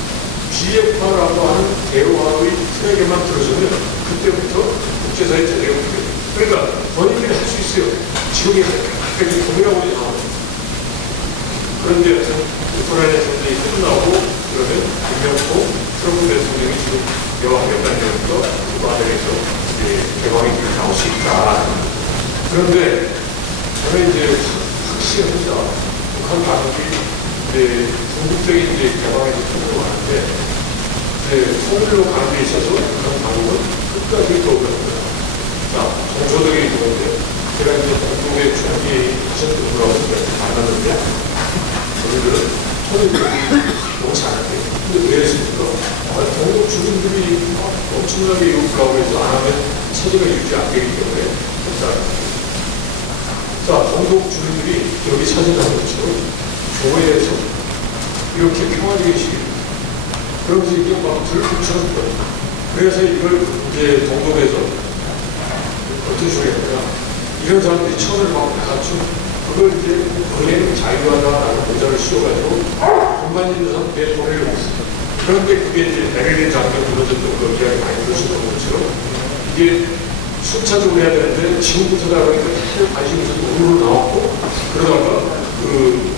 비핵화라고 하는 대화의 트랙에만 들어서면 그때부터 국제사회 제재가 붙게 그러니까 본인들이 할 수 있어요. 지금이 가까이 동일하고 나와요. 그런데 우크라이나 전쟁이 끝나고 그러면 김명수 트럼프 대통령이 지금 여하경단에서 우크라이나에서 개방이 나올 수 있다. 그런데 저는 이제 확실합니다. 북한 반응이 궁극적인 개방에 통으로 가는데 통일로 가는 데 있어서 북한 방법은 끝까지 떠오릅니다. 자, 정서적인 부분인데 제가 이제 동독에 중기 하셨던 분하고 만났는데, 저희들은 토요일이 너무 잘하대요. 근데 왜 했습니까? 동독 주민들이 막 엄청나게 욕하고 해서 안 하면 체제가 유지 안 되기 때문에 했다. 자, 동독 주민들이 여기 사진하는 것처럼 교회에서 이렇게 평화되게 시킵니다. 그러면서 이게 막 들붙여는 거예요. 그래서 이걸 이제 동독에서 어떤 식으로 했냐, 이런 사람들이 천을 막 갖춘 그걸 이제 은혜는 자유하다라는 모자를 씌워가지고 공간 있는 상태에 보내려고 했어요. 그런데 그게 이제 베를린 장벽 무너졌던 그 이야기 많이 들으셨던 것처럼 이게 순차적으로 해야 되는데 지금부터다 보니까 관심이 좀 우르르 나왔고, 그러다가 그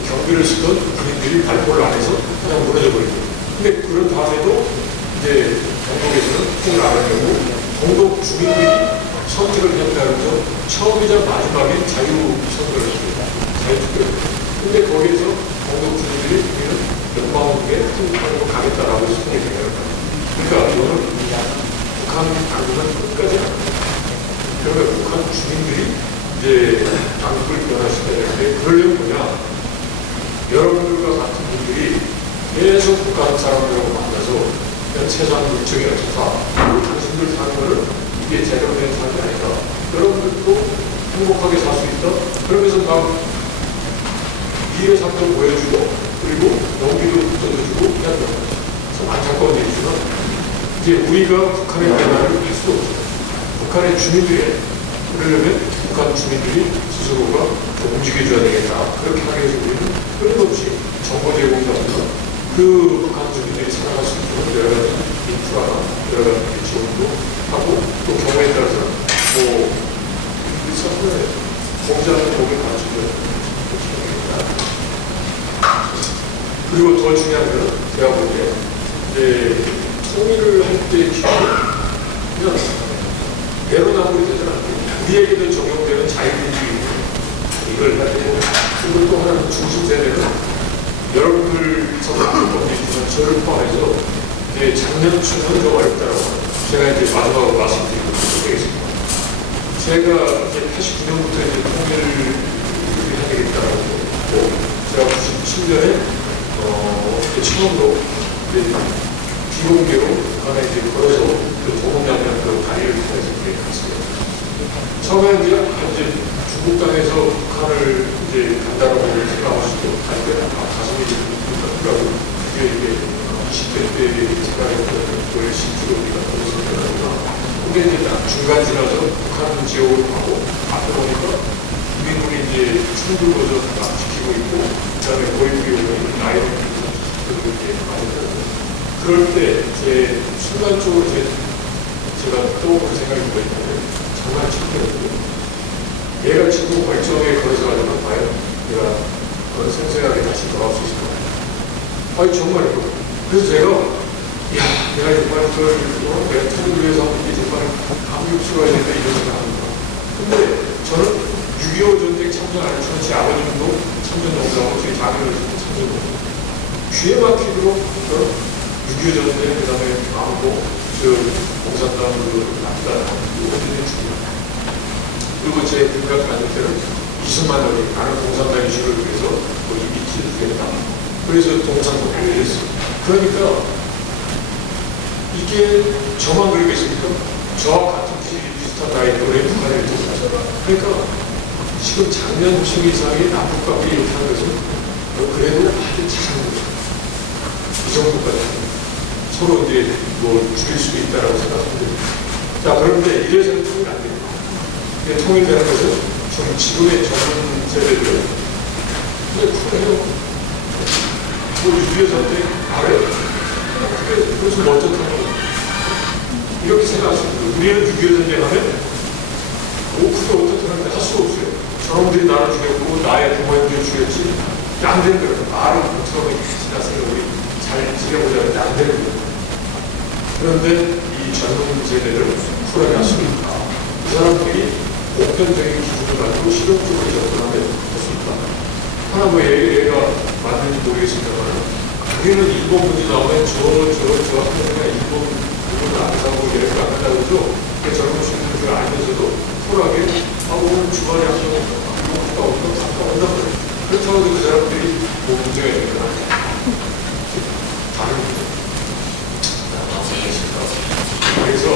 경비를 쓰던 군인들이 발포를 안 해서 그냥 무너져 버린 거예요. 근데 그런 다음에도 이제 동독에서는 통을 안 하려고 동독 주민들이 선택을 했다는 건 처음이자 마지막인 자유 선거를 했습니다. 자유투표. 근데 거기에서 동독 주민들이 우리는 연방국에 통합으로 가겠다라고 선언이 되는 거예요. 그러니까 이거는 북한 당국은 끝까지 안 합니다. 그러면 북한 주민들이 이제 당국을 변화시켜야 되는데, 그러려면 뭐냐, 여러분들과 같은 분들이 계속 북한 사람들하고 만나서 세상 물정이 어떻다, 당신들 사는 거를 이게 제대로 된 삶이 아니다, 여러분들도 행복하게 살 수 있다, 그러면서 막 미래 삶도 보여주고 그리고 용기도 붙여주고 해야 된다. 참 안타까운 일이지만 이제 우리가 북한의 변화를 할 수 없어요. 북한의 주민들이, 그러려면 북한 주민들이 스스로가 움직여줘야 되겠다. 그렇게 하기 위해서 우리는 끊임없이 정보 제공자보다 그 북한 주민들이 살아갈 수 있도록 여러 가지 인프라나 여러 가지 지원도 하고, 또 경우에 따라서 뭐 우리 서울에 공자는 거기 가르쳐줘야 그리고 더 중요한 건 제가 보기에 이제 통일을 할 때의 기준은 내로남불이 되지 않고 우리에게도 적용되는 자유민주주의 이걸 가지고, 그리고 또 하나는 중심 세대는 여러분들 선거법이지만 저를 포함해서 이제 작년 추는 좀 어렵다고 제가 이제 마지막으로 말씀드리고 되겠습니다. 제가 이제 89년부터 이제 통일을 해야 되겠다라고 했고, 제가 97년에 처음으로 비공개로 북한에 이제 걸어서 그 도봉양면 그 다리를 통해서 갔습니다. 처음에 이제 중국 땅에서 북한을 이제 간다라고 생각하시고 할 때는 가슴이 들더라고요. 이게 20대 때 생각했던 그 실제로 우리가 그랬었구나. 근데 이제 중간 지나서 북한 지역으로 가고 앞에 보니까 이민군이 이제 총 들고서 딱 지키고 있고, 그 다음에 고위부리 오고 나이를 이렇게 많이 들었어요. 그럴 때 제 순간적으로 제가 떠오르는 생각이 뭐였냐면, 정말 착해요. 얘가 지금 멀쩡하게 걸어서 가려면 과연 내가 생생하게 다시 돌아올 수 있을까? 아니 정말요. 그래서 제가 내가 정말 내가 통일을 위해서 이게 정말 감격스러워야 되는데 이런 생각합니다. 근데 저는 6.25 전쟁 참전 안 했지만 제 아버님도 참전용사하고 제 자녀를 참전용사. 귀에 막히도록 6.25 전쟁, 그 다음에 남고, 공산당 남단, 어디든 죽입니다. 그리고 제 군각 다닐 때는 이승만 의원, 나는 공산당 이슈를 위해서 이 밑을 주겠다. 그래서 동창도 발표했어요. 그러니까 이게 저만 그러겠습니까? 저와 같은 비슷한 나이 또래 북한에 있었어요. 그러니까 지금 작년 중 이상의 남북과 미리 이렇게 하는 것은 그래도 아주 작은 거죠. 이 정도까지 서로 이제 뭐 죽일 수도 있다라고 생각합니다. 자, 그런데 이래서는 통일 안 됩니다. 통일되는 것은 지금의 젊은 세대들은 그게 쿨해요. 뭐 6.25 전쟁 알아요? 그게 무슨 어쩌다는 거예요. 이렇게 생각하십니다. 우리는 6.25 전쟁 하면 그게 어떻다는데 할 수가 없어요. 저놈들이 나를 죽였고 나의 부모님들을 죽였지. 안 되는 거예요. 말은 못하면 지났으니 우리 잘 지내보자 하는데 안 되는 거예요. 그런데 이 젊은 세대를 풀어낼 수 있다. 이 사람들이 보편적인 기준을 가지고 실용적으로 접근하면 할 수 있다. 하나 뭐 얘가 맞는지 모르겠습니다만, 우리는 일본 문제 나오면 저 학생이나 일본 부분을 안 사고 얘를 안 한다고 해서 젊은 친구들 알면서도 쿨하게 오늘 주말에 한번 갔다 오면 갔다 온다 그래. 그렇다고 해도 그 사람들이 뭐 문제가 있는 건 아니야. 다른 문제. 그래서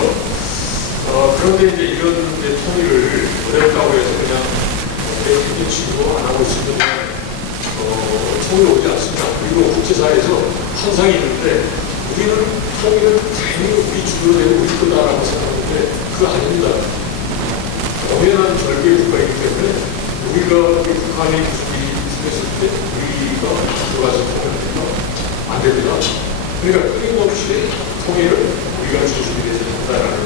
그런데 이제 이런 이제 통일을 어렵다고 해서 그냥 내일 치고 안 하고 있으면 통일 오지 않습니다. 그리고 국제사회에서 항상 있는데 우리는 통일을 당연히 우리 주도로 되고 우리 거다라고 생각하는데 그거 아닙니다. 엄연한 절개의 국가이기 때문에 우리가 북한이 무슨 일이 생겼을 때 우리가 들어가서 통일하면 안 됩니다. 그러니까 끊임없이 통일을 우리가 중심이 돼서 한다라는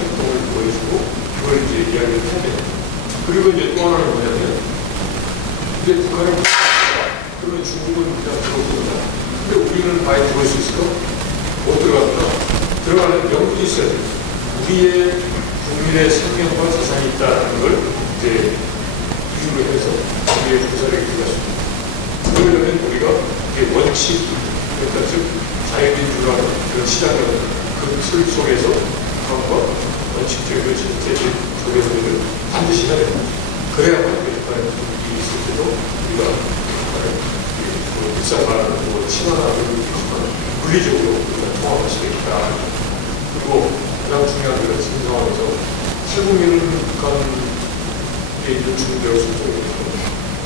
행동을 보여주고 그걸 이제 이야기를 하면 그리고 이제 또 하나는 뭐냐면 이제 북한을 그러면 중국은 그냥 들어오거든요. 근데 우리는 과연 들어올 수 있을까? 못 들어갑니다. 들어가는 명분이 있어야 돼요. 우리의 국민의 생명과 재산이 있다는 걸 이제 이유로 해서 우리의 군사력이 들어갔습니다. 그러려면 우리가 이게 원칙, 그러니까 즉 자유민주라는 그런 시장의 그 틀 속에서 북한과 원칙적인 제재 조례를 반드시 해야 됩니다. 그래야만 북한의 일이 있을 때도 우리가 일상과는 뭐 친화하고 있지만 물리적으로 우리가 통합할 수 있다. 그리고 가장 중요한 것은 지금 상황에서 탈북민은 북한에 있는 주민들하고 소통이 되죠.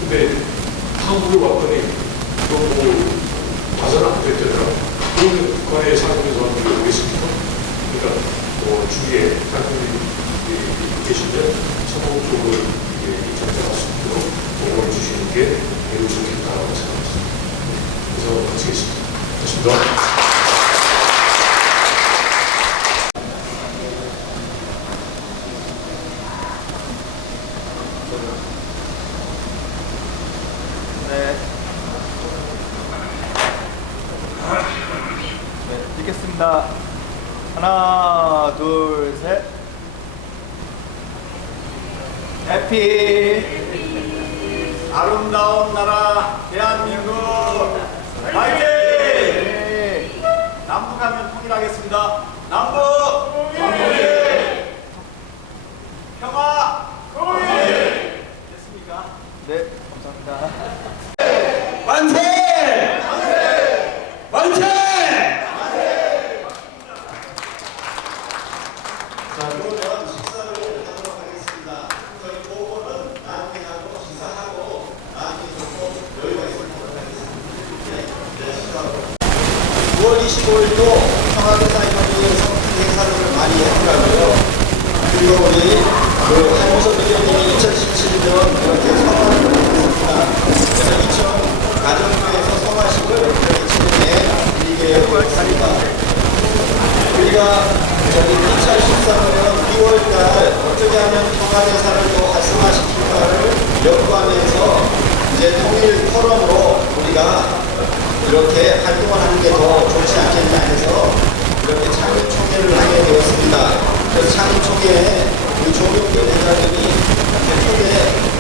근데 한국에 왔더니 이거 뭐 와서는 안 됐더라. 그러면 북한에 살고 있는 사람들이 오겠습니까? 그러니까 뭐 주위에 탈북민이 계신데 성공적으로 정착할 수 있도록 도움을 주시는 게 매우 좋겠다고 생각합니다. 그래서 마치겠습니다. 고맙습니다. 네, 읽겠습니다. 하나, 둘, 셋. 해피 아름다운 나라 대한민국 화이팅! 남북하면 통일하겠습니다. 남북 통일! 평화 통일! 됐습니까? 네, 감사합니다. 만세! 만세! 자, 그러면 식사를 하도록 하겠습니다. 저희 보고는 나중에 하고 식사하고 나중에 조금 여유가 있을 때 하도록 하겠습니다. 네, 식사하고. 9월 25일도 평화대사협의회에서 큰 행사를 많이 했더라고요. 그리고 우리 한유석 의원님이 2017년 이렇게 성화를 했습니다. 그래서 2000 가정교회에서 성화식을 이렇게 진행해 드리게 했습니다. 우리가 2013년 2월달 어떻게 하면 평화대사를 또 활성화시킬까를 연구하면서 이제 통일 포럼으로 우리가 이렇게 활동을 하는 게 더 좋지 않겠냐 해서 이렇게 창립총회를 하게 되었습니다. 그래서 창립총회에 우리 조경규 회장님이 초대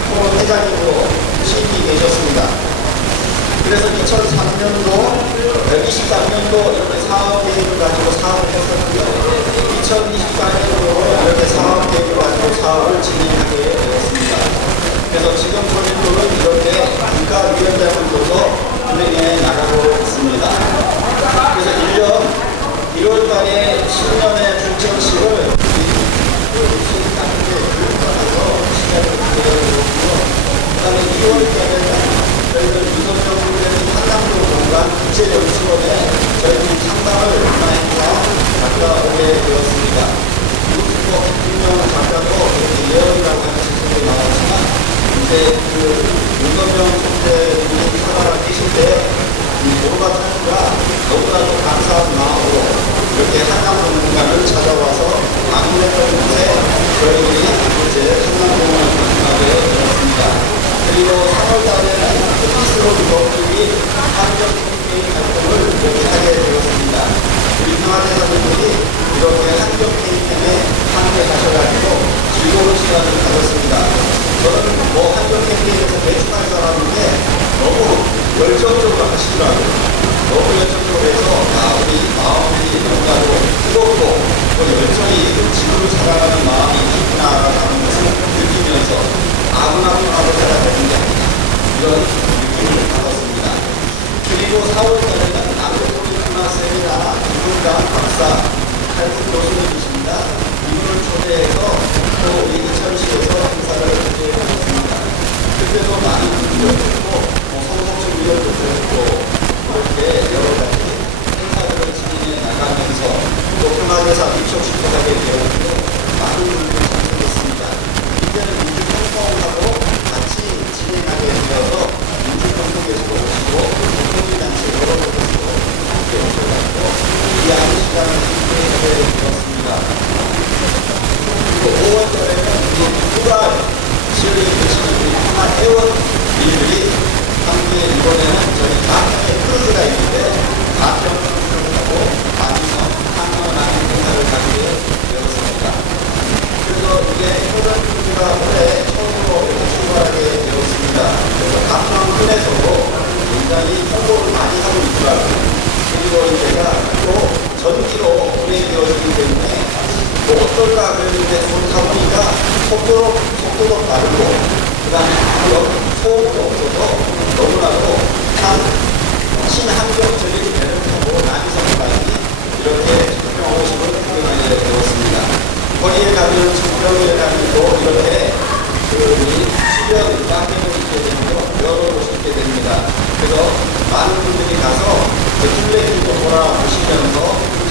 포럼 회장님으로 취임이 되셨습니다. 그래서 2003년도, 2023년도 이렇게 사업 계획을 가지고 사업을 했었고요. 2024년도 이렇게 사업 계획을 가지고 사업을 진행하게 되었습니다. 그래서 지금 저희들은 이렇게 국가위원장을 둬서 운행해 나가고 있습니다. 그래서 1월 달에 10년의 중정식을 시작을 되었고요. 그 다음에 2월 달에는 저희들 유선명 군대는 한남도 공간 국제연수원에 저희들이 상담을 많이 갔다 오게 되었습니다. 그리고 김명 작가도 예언이라고 하는 책에 나왔지만 이제 유선명 군대님이 살아가 계실 때 모르가 사는가 너무나도 감사한 마음으로 이렇게 한남도 공간을 찾아와서 방문했던 곳에 저희들이 이제 한남공원을 가게 되었습니다. 그리고 3월 달에는 피스로 유럽들이 환경 캠페인 활동을 이렇게 하게 되었습니다. 우리 평화대사님들이 이렇게 환경 캠페인에 참여하셔가지고 즐거운 시간을 가졌습니다. 저는 뭐 환경 캠페인에서 배출할 사람인데 너무 열정적으로 하시더라고요. 너무 열정적으로 해서 우리 마음이 너무나도 뜨겁고 또 열정이 지구를 살아가는 마음이 있구나라는 것을 강남하고 살아가는 이런 느낌을 받았습니다. 그리고 4월달에는 남북통일문화세미나 김문강 박사 탈북 교수님이십니다. 이분을 초대해서 또 우리 이천시에서 행사를 개최했습니다. 그때도 많은 분들이 오셨고 성공적 위원도 오셨고 이렇게 여러 가지 행사들을 진행해 나가면서 또 평화대사 입촉시켜가게 되었는데 많은 분들이 참석했습니다. 이때는 민주평통하고 같이 진행하게 되어서 민주평통에서도 오시고 공동단체 여러 곳에서 함께 오셔가지고 귀한 시간을 함께 되었습니다. 그리고 5월달에는 누가 지역에 계시는 우리 평화 회원님들이 함께 이번에는 저희 가평에 크루즈가 있는데 가평 크루즈를 하고 만성 한번하는 행사를 갖게 되었습니다. 그래서 이게 효전 크루즈가 올해 처음으로 이렇게 출발하게 되었습니다. 그래서 가평 군에서도 굉장히 홍보를 많이 하고 있더라고요. 그리고 제가 또 전기로 운행되어지기 때문에 뭐 어떨까 그랬는데 타보니까 속도도 빠르고 그 다음에 소음도 없어서 너무나도 참 친환경적인 배를 타고 남이섬까지 이렇게 청평50을 구경하게 되었습니다. 거기에 가면 청평에 가면 또 이렇게 우리 수변 카페를 있게 되고 여러 곳이 있게 됩니다. 그래서 많은 분들이 가서 둘레길도 돌아보시면서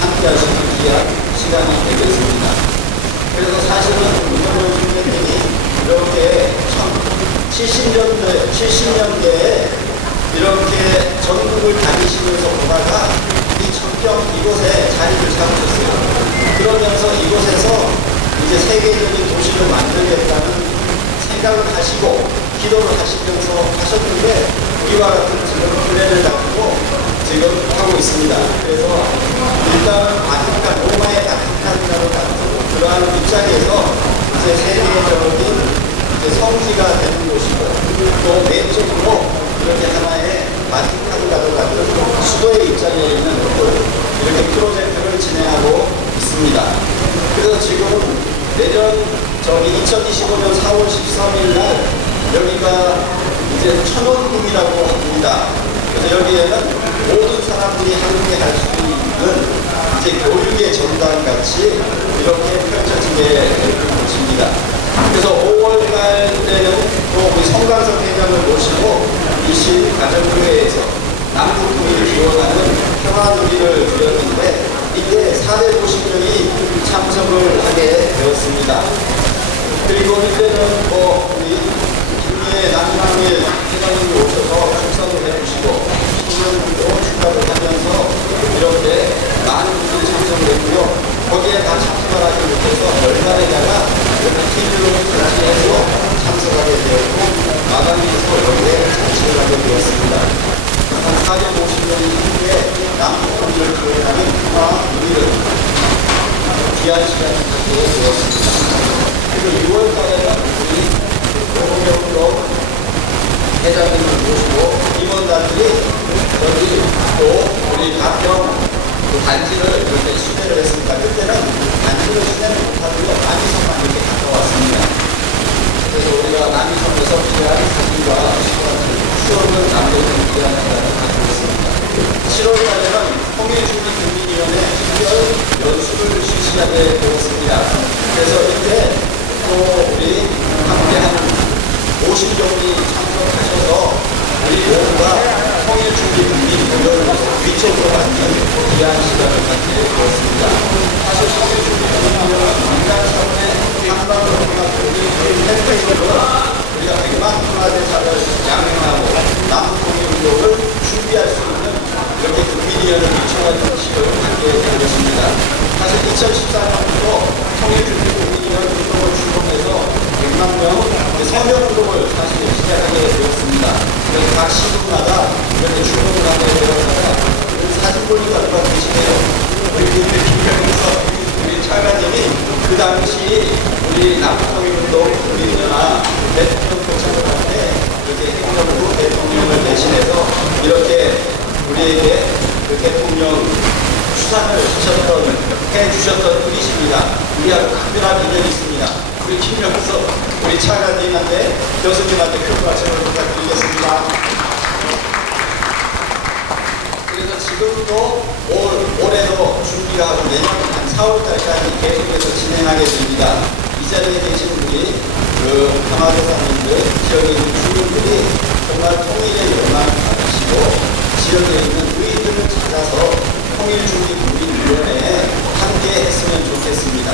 함께 할 수 있는 귀한 시간이 되겠습니다. 그래서 사실은 문정현 중대님이 이렇게 70년대에 이렇게 전국을 다니시면서 보다가 이 청평 이곳에 자리를 잡으셨어요. 그러면서 이곳에서 이제 세계적인 도시를 만들겠다는 생각을 하시고 기도를 하시면서 하셨는데 우리와 같은 지금 플랜을 가지고 지금 하고 있습니다. 그래서 일단은 바티칸, 로마의 바티칸이라고 같은 그러한 입장에서 이제 세계적인 성지가 되는 곳이고 또 왼쪽으로 이렇게 하나의 바티칸과도 같은 수도의 입장에 있는 이렇게 프로젝트를 진행하고 있습니다. 그래서 지금 내년 2025년 4월 13일 날 여기가 이제 천원궁이라고 합니다. 그래서 여기에는 모든 사람들이 함께 할 수 있는 이제 교육의 전당 같이 이렇게 펼쳐지게 될 것입니다. 그래서 5월달 때는 또 우리 성광석 회장을 모시고 이신 가정교회에서 남북통일을 기원하는 평화놀이를 드렸는데 이때 450명이 참석을 하게 되었습니다. 그리고 이때는 우리 김미애 남남일 회장님이 오셔서 축사도 해주시고 신년도 축사를 하면서 이렇게 많은 분들이 참석을 했고요. 거기에 다 참석을 하지 못해서 열날에다가 이렇게 TV로 설치해서 참석하게 되었고 마감에서 여기에 참석을 하게 되었습니다. 한 450명이 함께 남북통일을 기원하는 평화놀이를 귀한 시간을 갖게 되었습니다. 그리고 6월달에는 우리 오병로 회장님을 모시고 임원단들이 여기 또 우리 가평 단지를 이렇게 순회를 했습니다. 그때는 단지를 순회를 못하고요. 남이섬만 이렇게 갔다 왔습니다. 그래서 우리가 남이섬에서 귀한 사진과 추억을 남겨둔 귀한 시간을 갖고 있습니다. 7월달에는 통일주민국민위원회 특별 연수를 실시하게 되었습니다. 그래서 이때 또 우리 함께 한 50명이 참석하셔서 우리 모두가 통일주민국민위원회를 위촉으로 받는 귀한 시간을 갖게 되었습니다. 사실 통일주민국민위원회는 민간 차원의 한반도평화통일 캠페인으로 우리가 100만 평화대사를 양행하고 남북통일운동을 준비할 수 있는 이렇게 국민위원회를 위촉하는 식을 갖게 된 것입니다. 사실 2014년부터 통일주민국민위원회 운동을 주도해서 100만 명 서명운동을 사실 시작하게 되었습니다. 그래서 각 시군마다 이렇게 주문을 하게 되었다가 사진 보니까 누가 계시네요. 우리 우리 차관님이 그 당시 우리 남북통일운동 국민연합 대통령 도착을 할 때 이렇게 행정부 대통령을 대신해서 이렇게 우리에게 그 대통령 추상을 해주셨던 분이십니다. 우리하고 각별한 인연이 있습니다. 우리 김명서 우리 차관님한테 교수님한테 큰 박수를 부탁드리겠습니다. 그래서 지금도 올해도 준비가 하고 내년 한 4월달까지 계속해서 진행하게 됩니다. 이 자리에 계신 우리 하마도사님들, 지역에 있는 주민들이 정말 통일의 열망을 가지시고 지역에 있는 의의들을 찾아서 통일준비국민위원회에 함께 했으면 좋겠습니다.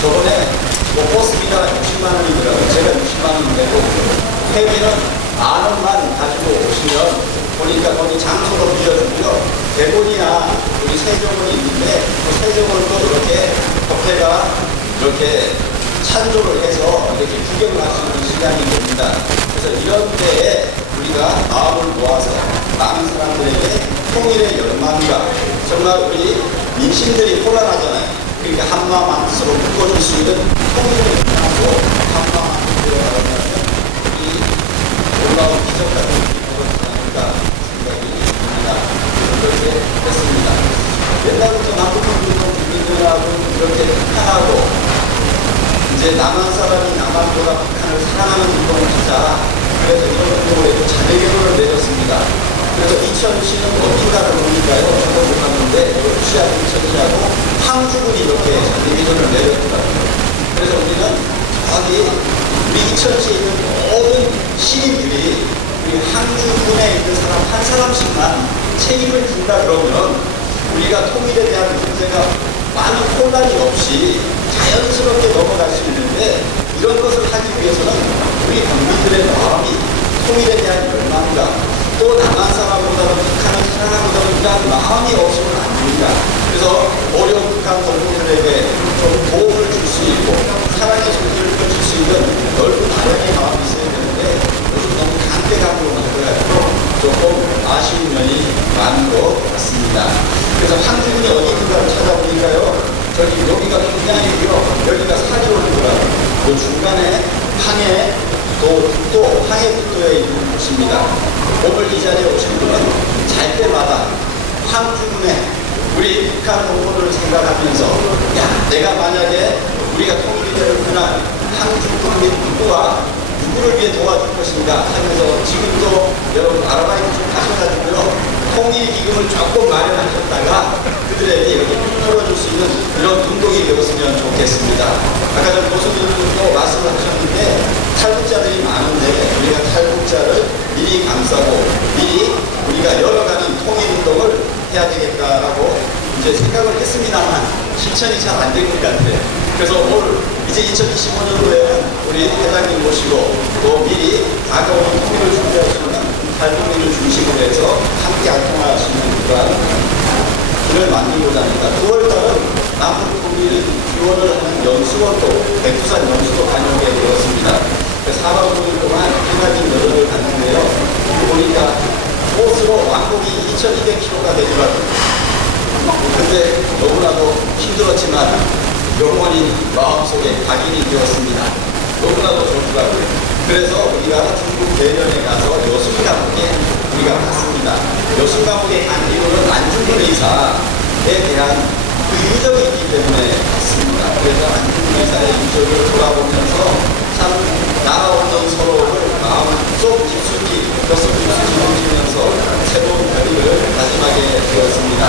저번에 버스비가 60만 원이더라고요. 제가 60만 원 내고 회비는 10,000원만 가지고 오시면 보니까 거기 장소도 빌려주고요. 대본이나 우리 세종원이 있는데 그 세종원도 이렇게 협회가 이렇게 찬조를 해서 이렇게 구경을 할 수 있는 시간이 됩니다. 그래서 이런 때에 우리가 마음을 모아서 많은 사람들에게 통일의 열망과 정말 우리 민심들이 혼란하잖아요. 그러니까 한마음 한뜻으로 묶어줄 수 있는 통일의 열망으로 한마음 한뜻으로 나가면 이 놀라운 기적 같은 일이 벌어지지 않을까 생각이 듭니다. 그렇게 했습니다. 옛날부터 남북한민족 국민들하고 이렇게 북한하고 이제 남한 사람이 남한보다 북한을 사랑하는 운동을 하자. 그래서 이런 운동을 자대결을 내렸습니다. 그래서 이천시는 어딘가를 보니까요. 저도 못 갔는데 시하고 이천시하고 항주군이 이렇게 자대결을 내렸더라고요. 그래서 우리는 거기 우리 이천시에 있는 모든 시민들이 우리 항주군에 있는 사람 한 사람씩만 책임을 진다 그러면 우리가 통일에 대한 문제가 많은 혼란이 없이 자연스럽게 넘어갈 수 있는데 이런 것을 하기 위해서는 우리 국민들의 마음이 통일에 대한 열망과 또 남한 사람보다는 북한을 사랑하는 이런 마음이 없으면 안 됩니다. 그래서 어려운 북한 동포들에게 좀 도움을 줄 수 있고 사랑의 손길을 펼칠 수 있는 넓은 다양의 마음이 있어야 되는데 요즘 너무 강대강으로 만들어가지고 조금 아쉬운 면이 많은 것 같습니다. 그래서 항주군이 어디 있는가를 찾아보니까요. 여기가 평양이고요. 여기가 사리올이고요. 그 중간에 항해 또 항해 국도에 있는 곳입니다. 오늘 이 자리에 오신 분은 잘 때마다 항주군에 우리 북한 동포들을 생각하면서 야 내가 만약에 우리가 통일이 되는 그날 항주군의 누구를 위해 도와줄 것인가 하면서 지금도 여러분 아르바이트 좀 하셔가지고요. 통일기금을 조금 마련하셨다가 그들에게 이렇게 풀어줄 수 있는 그런 운동이 되었으면 좋겠습니다. 아까 전 교수님도 말씀을 하셨는데 탈북자들이 많은데 우리가 탈북자를 미리 감싸고 미리 우리가 열어가는 통일운동을 해야 되겠다라고 이제 생각을 했습니다만 실천이 잘 안 된 것 같아요. 그래서 오늘 이제 2025년도에는 우리 회장님 모시고 또 미리 다가오는 통일을 준비하시는 탈북민을 중심으로 해서 함께 활동할 수 있는 그러한 길을 만들고자 합니다. 9월달은 남북 통일 지원을 하는 연수원도 백두산 연수도 다녀오게 되었습니다. 4박 5일 동안 피나긴 여름을 갔는데요. 보니까 코스로 왕복이 2,200km가 되더라고요. 근데 너무나도 힘들었지만 영원히 마음속에 각인이 되었습니다. 너무나도 좋더라고요. 그래서 우리가 중국 대련에 가서 여순감옥에 우리가 갔습니다. 여순감옥에 간 이유는 안중근 의사에 대한 그 유적이 있기 때문에 갔습니다. 그래서 안중근 의사의 유적을 돌아보면서 참 날아오던 서로를 마음속 깊숙이 느끼면서 새로운 거리를 다짐하게 되었습니다.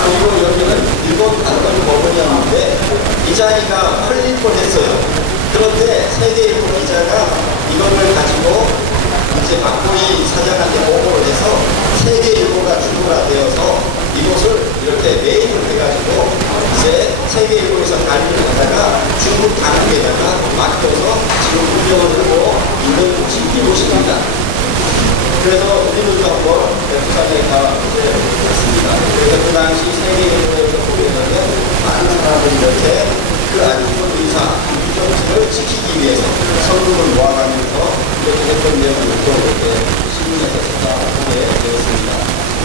그리고 여기는 일본 단돈 법원이었는데 이 자리가 흘릴 뻔했어요. 그런데 세계일보 기자가 이걸 가지고 이제 박보희 사장한테 보고를 해서 세계일보가 주도가 되어서 이곳을 이렇게 네임을 해가지고 이제 세계일보에서 관리를 하다가 중국 당국에다가 맡겨서 지금 운영을 하고 있는 곳이 이곳입니다. 그래서 우리도 한번 부산에 갔습니다. 그래서 그 당시 세계일보에서 보면은 많은 사람들이 이렇게 그 안중근 의사 정신을 지키기 위해서 성금을 모아가면서 이렇게 했던 내용을 또 이렇게 신문에서 찾아보게 되었습니다.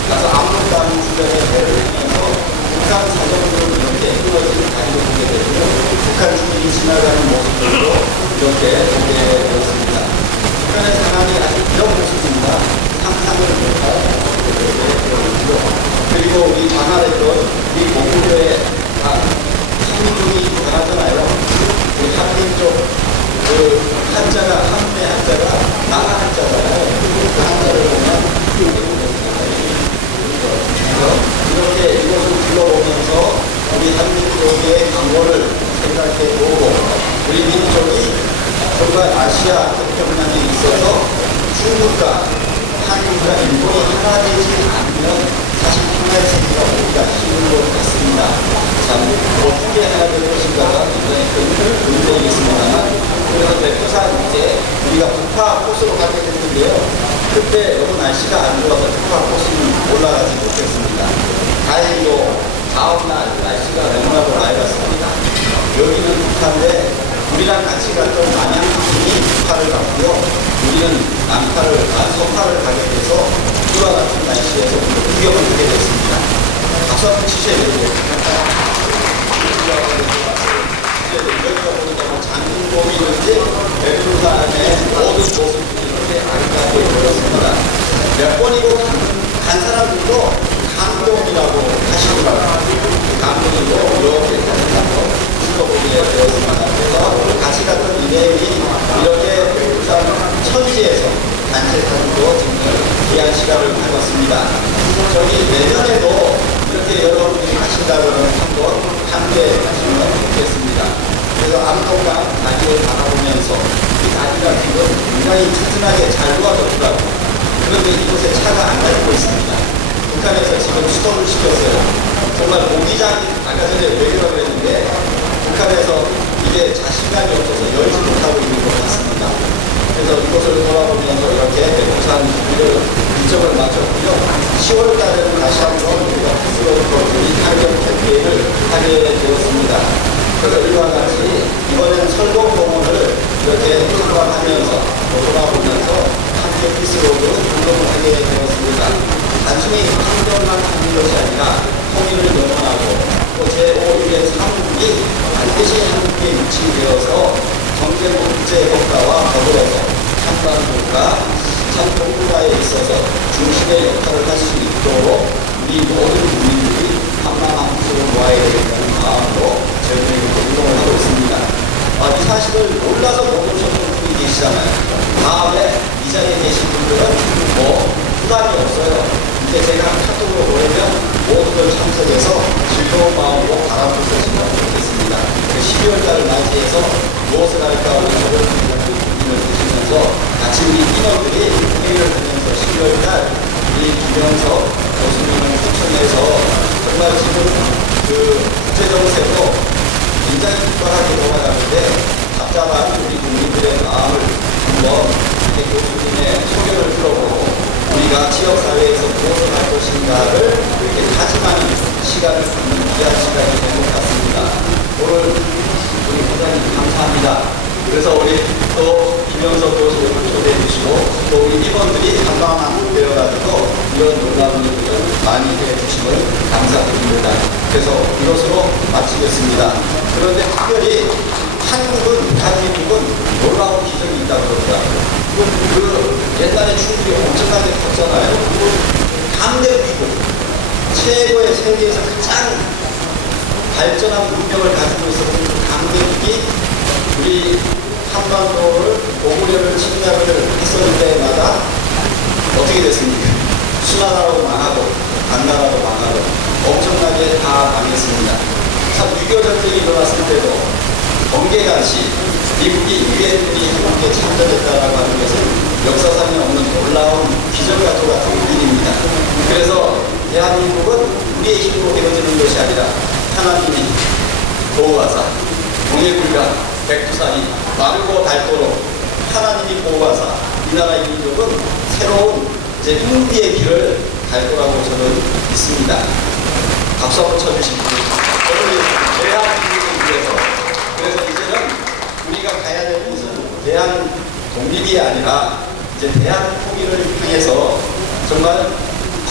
그래서 압록강 주변에 배를 하면서 북한 사정으로 이렇게 끊어진 다리를 보게 되고요. 북한 주민이 지나가는 모습들도 이렇게 보게 되었습니다. 북한의 상황이 아주 이런 모습입니다. 상상을 못할 이렇게 되었고요. 그리고 우리 전화했던 우리 공무교의 한민족이 잘하잖아요. 우리 한민족 그 한자가 한문의 한자가 나라 한자잖아요. 그 한자를 보면 이렇게 이것을 둘러보면서 우리 한민족의 강원을 생각해보고 우리 민족이 정말 아시아 태평양에 있어서 중국과 한국과 일본이 하나 되지 않으면 사실 하나의 세계가 오기가 힘든 것 같습니다. 참 어떻게 해야 될 것인가가 굉장히 큰 문제이겠습니다만 그래서 백두산 이제 우리가 북파 코스로 가게 됐는데요. 그때 너무 날씨가 안 좋아서 북파 코스는 올라가지 못했습니다. 다행히도 다음날 날씨가 너무나도 맑았습니다. 여기는 북한데 우리랑 같이 갔던 남양분이 북파를 갔고요. 우리는 서파를 가게 돼서 이와 같은 날씨에서 구경을 하게 됐습니다. 박수 한번 치셔야 되고요. 여기가 보니까 뭐 장군봉이든지 백두산의 모든 모습들이 이렇게 아름답게 보였습니다. 몇 번이고 간 사람들도 감동이라고 하시더라고요. 감동이고 이렇게 한번 찍어보게 되었습니다. 그래서 같이 갔던 일행이 이렇게 백두산 천지에서 단체 사진도 정말 귀한 시간을 가졌습니다. 저희 내년에도 이렇게 여러분들이 가신다면 한번 함께 가시면 좋겠습니다. 그래서 압록강 다리를 바라보면서 이 다리가 지금 굉장히 튼튼하게 잘 도와졌더라고요. 그런데 이곳에 차가 안 다니고 있습니다. 북한에서 지금 스톱을 시켰어요. 정말 모기장이 아까 전에 외교라고 했는데 북한에서 이게 자신감이 없어서 열지 못하고 있는 것 같습니다. 그래서 이곳을 돌아보면서 이렇게 백두산 길을 일정을 마쳤고요. 10월 달에는 다시 한번 우리가 스스로들이 환경 캠페인을 하게 되었습니다. 그래서 이와 같이 이번에는 설봉공원을 이렇게 탐방하면서 돌아보면서 함께 피스로드 운동을 하게 되었습니다. 단순히 환경만 하는 것이 아니라 통일을 염원하고 또 제5일의 사무국이 반드시 한국에 위치되어서 경제 국제 효과와 더불어서 한반도가 참 동북아에 있어서 중심의 역할을 할 수 있도록 우리 모든 국민들이 한마음으로 모아야 되겠다는 마음으로 저희들이 운동을 하고 있습니다. 이 사실을 몰라서 못 오셨던 분이 계시잖아요. 다음에 이 자리에 계신 분들은 뭐 부담이 없어요. 이제 제가 카톡으로 보내면 모두들 참석해서 즐거운 마음으로 바람을 쏘시면 좋겠습니다. 12월달을 맞이해서 무엇을 할까 우리 저를 고민을 드시면서 같이 우리 인원들이 회의를 하면서 12월달 우리 김영석 교수님을 초청해서 정말 지금 그 국제정세도 굉장히 급박하게 돌아가는데 답답한 우리 국민들의 마음을 한번 이렇게 교수님의 소견을 들어보고 우리가 지역사회에서 무엇을 할 것인가를 이렇게 다짐하는 시간을 갖는 귀한 시간이 된 것 같습니다. 오늘 우리 부장님 감사합니다. 그래서 우리 또 김영석 교수님을 초대해 주시고 또 우리 임원들이 한방한 되어가지고 이런 놀라운 일을 많이 해 주심을 감사드립니다. 그래서 이것으로 마치겠습니다. 그런데 특별히 한국은, 대한민국은 놀라운 기적이 있다고 그러더라고요. 그 옛날에 중국이 엄청나게 컸잖아요. 강대국이고 최고의 세계에서 가장 발전한 문명을 가지고 있었던 그 강대국이 우리 한반도를 고구려를 침략을 했을 때마다 어떻게 됐습니까? 수나라도 망하고 당나라도 망하고 엄청나게 다 망했습니다. 참 6.25 전쟁이 일어났을 때도 번개같이 미국이 유엔군이 한국에 참전했다라고 하는 것은 역사상에 없는 놀라운 기적과 같은 일입니다. 그래서 대한민국은 우리의 힘으로 되어지는 것이 아니라 하나님이 보호하사 동해불가 백두산이 마르고 닳도록 하나님이 보호하사 이 나라의 민족은 새로운 이제 흥비의 길을 갈 거라고 저는 믿습니다. 박수 한번 쳐주시고 오늘 대한민국을 위해서 그래서 이제는 우리가 가야 될 곳은 대한 독립이 아니라 이제 대한 통일을 향해서 정말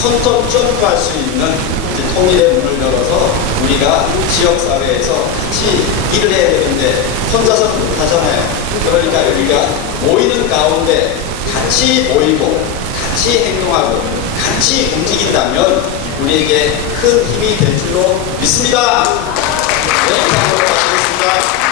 퀀텀 점프할 수 있는 이제 통일의 문을 열어서 우리가 지역사회에서 같이 일을 해야 되는데 혼자서는 못하잖아요. 그러니까 우리가 모이는 가운데 같이 모이고 같이 행동하고 같이 움직인다면 우리에게 큰 힘이 될 줄로 믿습니다. 네, 이상으로 마치겠습니다.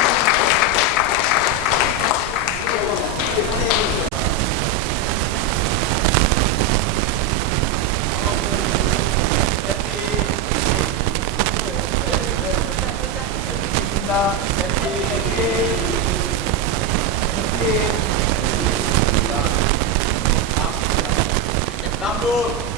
자, 남부